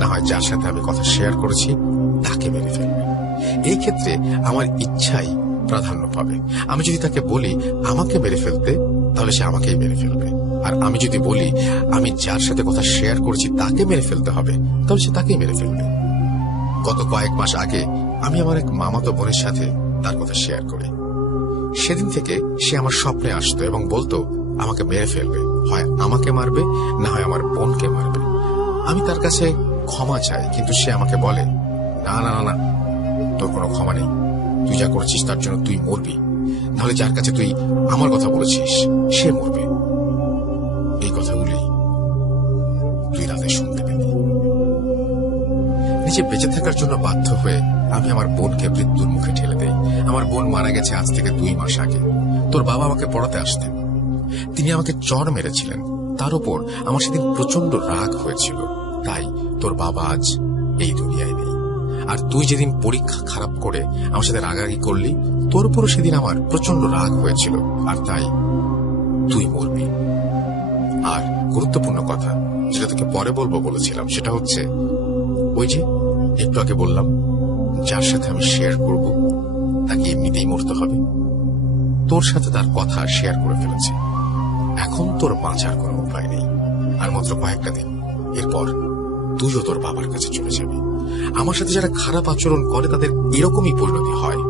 না হয় যার সাথে আমি কথা শেয়ার করেছি তাকে মেরে ফেলবে। এই ক্ষেত্রে আমার ইচ্ছাই প্রাধান্য পাবে। আমি যদি তাকে বলি আমাকে মেরে ফেলতে, তাহলে সে আমাকেই মেরে ফেলবে। আর আমি যদি বলি আমি যার সাথে কথা শেয়ার করেছি তাকে মেরে ফেলতে হবে, তাহলে সে তাকেই মেরে ফেলবে। গত কয়েক মাস আগে আমি আমার এক মামাতো বোনের সাথে তার কথা শেয়ার করি। সেদিন থেকে সে আমার স্বপ্নে আসতো এবং বলতো আমাকে মেরে ফেলবে, হয় আমাকে মারবে না হয় আমার বোনকে মারবে। আমি তার কাছে ক্ষমা চাই, কিন্তু সে আমাকে বলে না না না, তোর কোনো ক্ষমা নেই, তুই যা করেছিস তার জন্য তুই মরবি, তাহলে যার কাছে তুই আমার কথা বলেছিস সে মরবে। এই কথাগুলি তুই রাতে শুনতে পেলি। নিজে বেঁচে থাকার জন্য বাধ্য হয়ে আমি আমার বোনকে মৃত্যুর মুখে ঠেলে দেই। আমার বোন মারা গেছে আজ থেকে 2 মাস আগে। তোর বাবা আমাকে পড়াতে আসতেন, তিনি আমাকে চড় মেরেছিলেন। তার উপর আমার সেদিন প্রচন্ড রাগ হয়েছিল, তাই তোর বাবা আজ এই দুনিয়ায় নেই। আর তুই যেদিন পরীক্ষা খারাপ করে আমার সাথে রাগারাগি করলি, তোর উপরও সেদিন আমার প্রচন্ড রাগ হয়েছিল, আর তাই তুই মরবি। আর গুরুত্বপূর্ণ কথা যেটা তোকে পরে বলবো বলেছিলাম, সেটা হচ্ছে ওই যে একটু আগে বললাম যার সাথে আমি শেয়ার করব তাকে এমনিতেই মরতে হবে। তোর সাথে তার কথা শেয়ার করে ফেলেছি, এখন তোর বাঁচার কোনো উপায় নেই। আর মাত্র কয়েকটা দিন, এরপর তুইও তোর বাবার কাছে চলে যাবি। আমার সাথে যারা খারাপ আচরণ করে তাদের এরকমই পরিণতি হয়,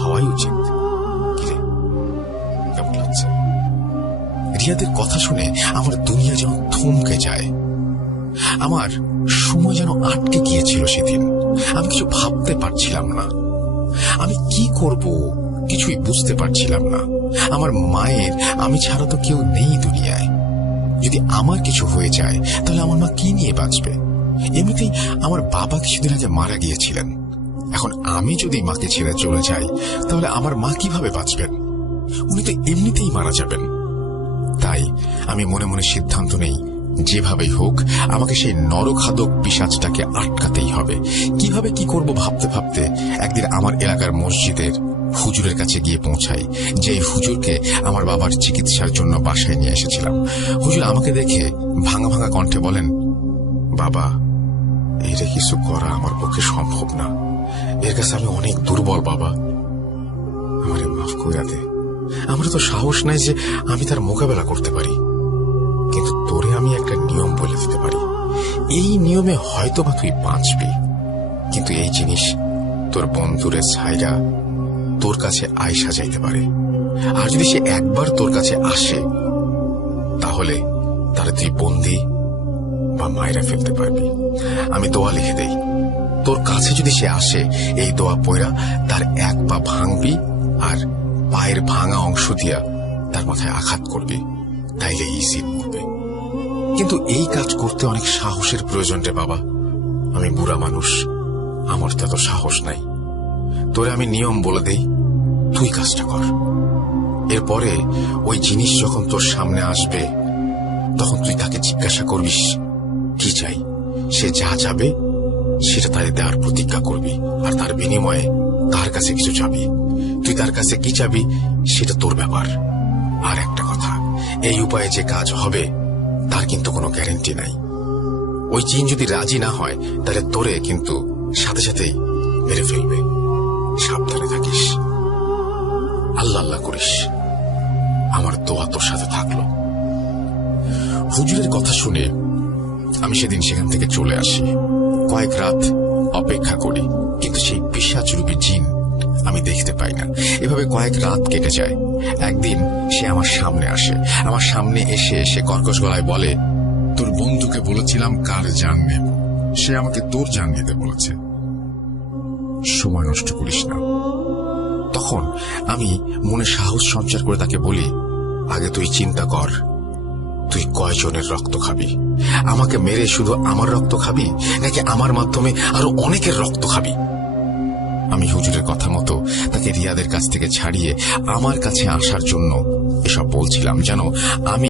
হওয়াই উচিত। কিরে, কেমন লাগছে? রিয়াদের কথা শুনে আমার দুনিয়া যেন থমকে যায়। আমার সময় যেন আটকে গিয়েছিল সেদিন। আমি কিছু ভাবতে পারছিলাম না, আমি কি করব কিছুই বুঝতে পারছিলাম না। আমার মায়ের আমি ছাড়া তো কেউ নেই দুনিয়ায়। যদি আমার কিছু হয়ে যায় তাহলে আমার মা কি নিয়ে বাঁচবে? এমনিতেই আমার বাবা কিছুদিন আগে মারা গিয়েছিলেন। এখন আমি যদি মাকে ছেড়ে চলে যাই তাহলে আমার মা কিভাবে বাঁচবেন? উনি তো এমনিতেই মারা যাবেন। তাই আমি মনে মনে সিদ্ধান্ত নেই যেভাবেই হোক আমাকে সেই নরখাদক পিশাচটাকে আটকাতেই হবে। কিভাবে কি করব ভাবতে ভাবতে একদিন আমার এলাকার মসজিদের হুজুরের কাছে গিয়ে পৌঁছাই, যে হুজুরকে আমার বাবার চিকিৎসার জন্য বাসায় নিয়ে এসেছিলাম। হুজুর আমাকে দেখে ভাঙা ভাঙা কণ্ঠে বলেন, বাবা, এর কিছু করা আমার পক্ষে সম্ভব না, এর কাছে আমি অনেক দুর্বল বাবা, আমারে মাফ করে দে। আমার তো সাহস নাই যে আমি তার মোকাবেলা করতে পারি, কিন্তু তোরে আমি একটা নিয়ম বলে দিতে পারি। এই নিয়মে হয়তো বা তুই বাঁচবি, কিন্তু এই জিনিস তোর বন্ধুরে ছাইরা তোর কাছে আয়সা যাইতে পারে। আর যদি সে একবার তোর কাছে আসে, তাহলে তারা তুই বন্দি বা মায়েরা ফেলতে পারবি। আমি দোয়া লিখে দেই, তোর কাছে যদি সে আসে, এই দোয়া পয়রা তার এক পা ভাঙবি আর পায়ের ভাঙা অংশ দিয়া তার মাথায় আঘাত করবি, তাইলে ইজি করবে। কিন্তু এই কাজ করতে অনেক সাহসের প্রয়োজন রে বাবা। আমি বুড়া মানুষ, আমার তো এত সাহস নাই। তোরে আমি নিয়ম বলে দেই, তুই কাজটা কর। এরপরে ওই জিনিস যখন তোর সামনে আসবে, তখন তুই তাকে জিজ্ঞাসা করবিস কি চাই। সে যা চাবে সেটা তারে দেওয়ার প্রতিজ্ঞা করবি, আর তার বিনিময়ে তার কাছে কিছু চাবি। তুই তার কাছে কি চাবি সেটা তোর ব্যাপার। আর একটা কথা, এই উপায়ে যে কাজ হবে তার কিন্তু কোনো গ্যারেন্টি নাই। ওই জিন যদি রাজি না হয়, তাহলে তোরে কিন্তু সাথে সাথেই মেরে ফেলবে। সাবধানে থাকিস, আল্লাহ আল্লাহ করিস। আমার দোয়া তোর সাথে থাকলো। হুজুরের কথা শুনে আমি সেদিন সেখান থেকে চলে আসি। কয়েক রাত অপেক্ষা করি, কিন্তু সেই পিশাচরূপী জিন আমি দেখতে পাই না। এভাবে কয়েক রাত কেটে যায়। একদিন সে আমার সামনে আসে। আমার সামনে এসে সে কর্কশ গলায় বলে, তোর বন্ধুকে বলেছিলাম কার জান নেব, সে আমাকে তোর জান নিতে বলেছে। সময় নষ্ট করিস না। তখন আমি মনে সাহস সঞ্চার করে তাকে বলি, আগে তুই চিন্তা কর, তুই কয়জনের রক্ত খাবি? আমাকে মেরে শুধু আমার রক্ত খাবি, নাকি আমার মাধ্যমে আরো অনেকের রক্ত খাবি? আমি হুজুরের কথা মতো তাকে রিয়াদের কাছ থেকে ছাড়িয়ে আমার কাছে আসার জন্য এসব বলছিলাম, যেন আমি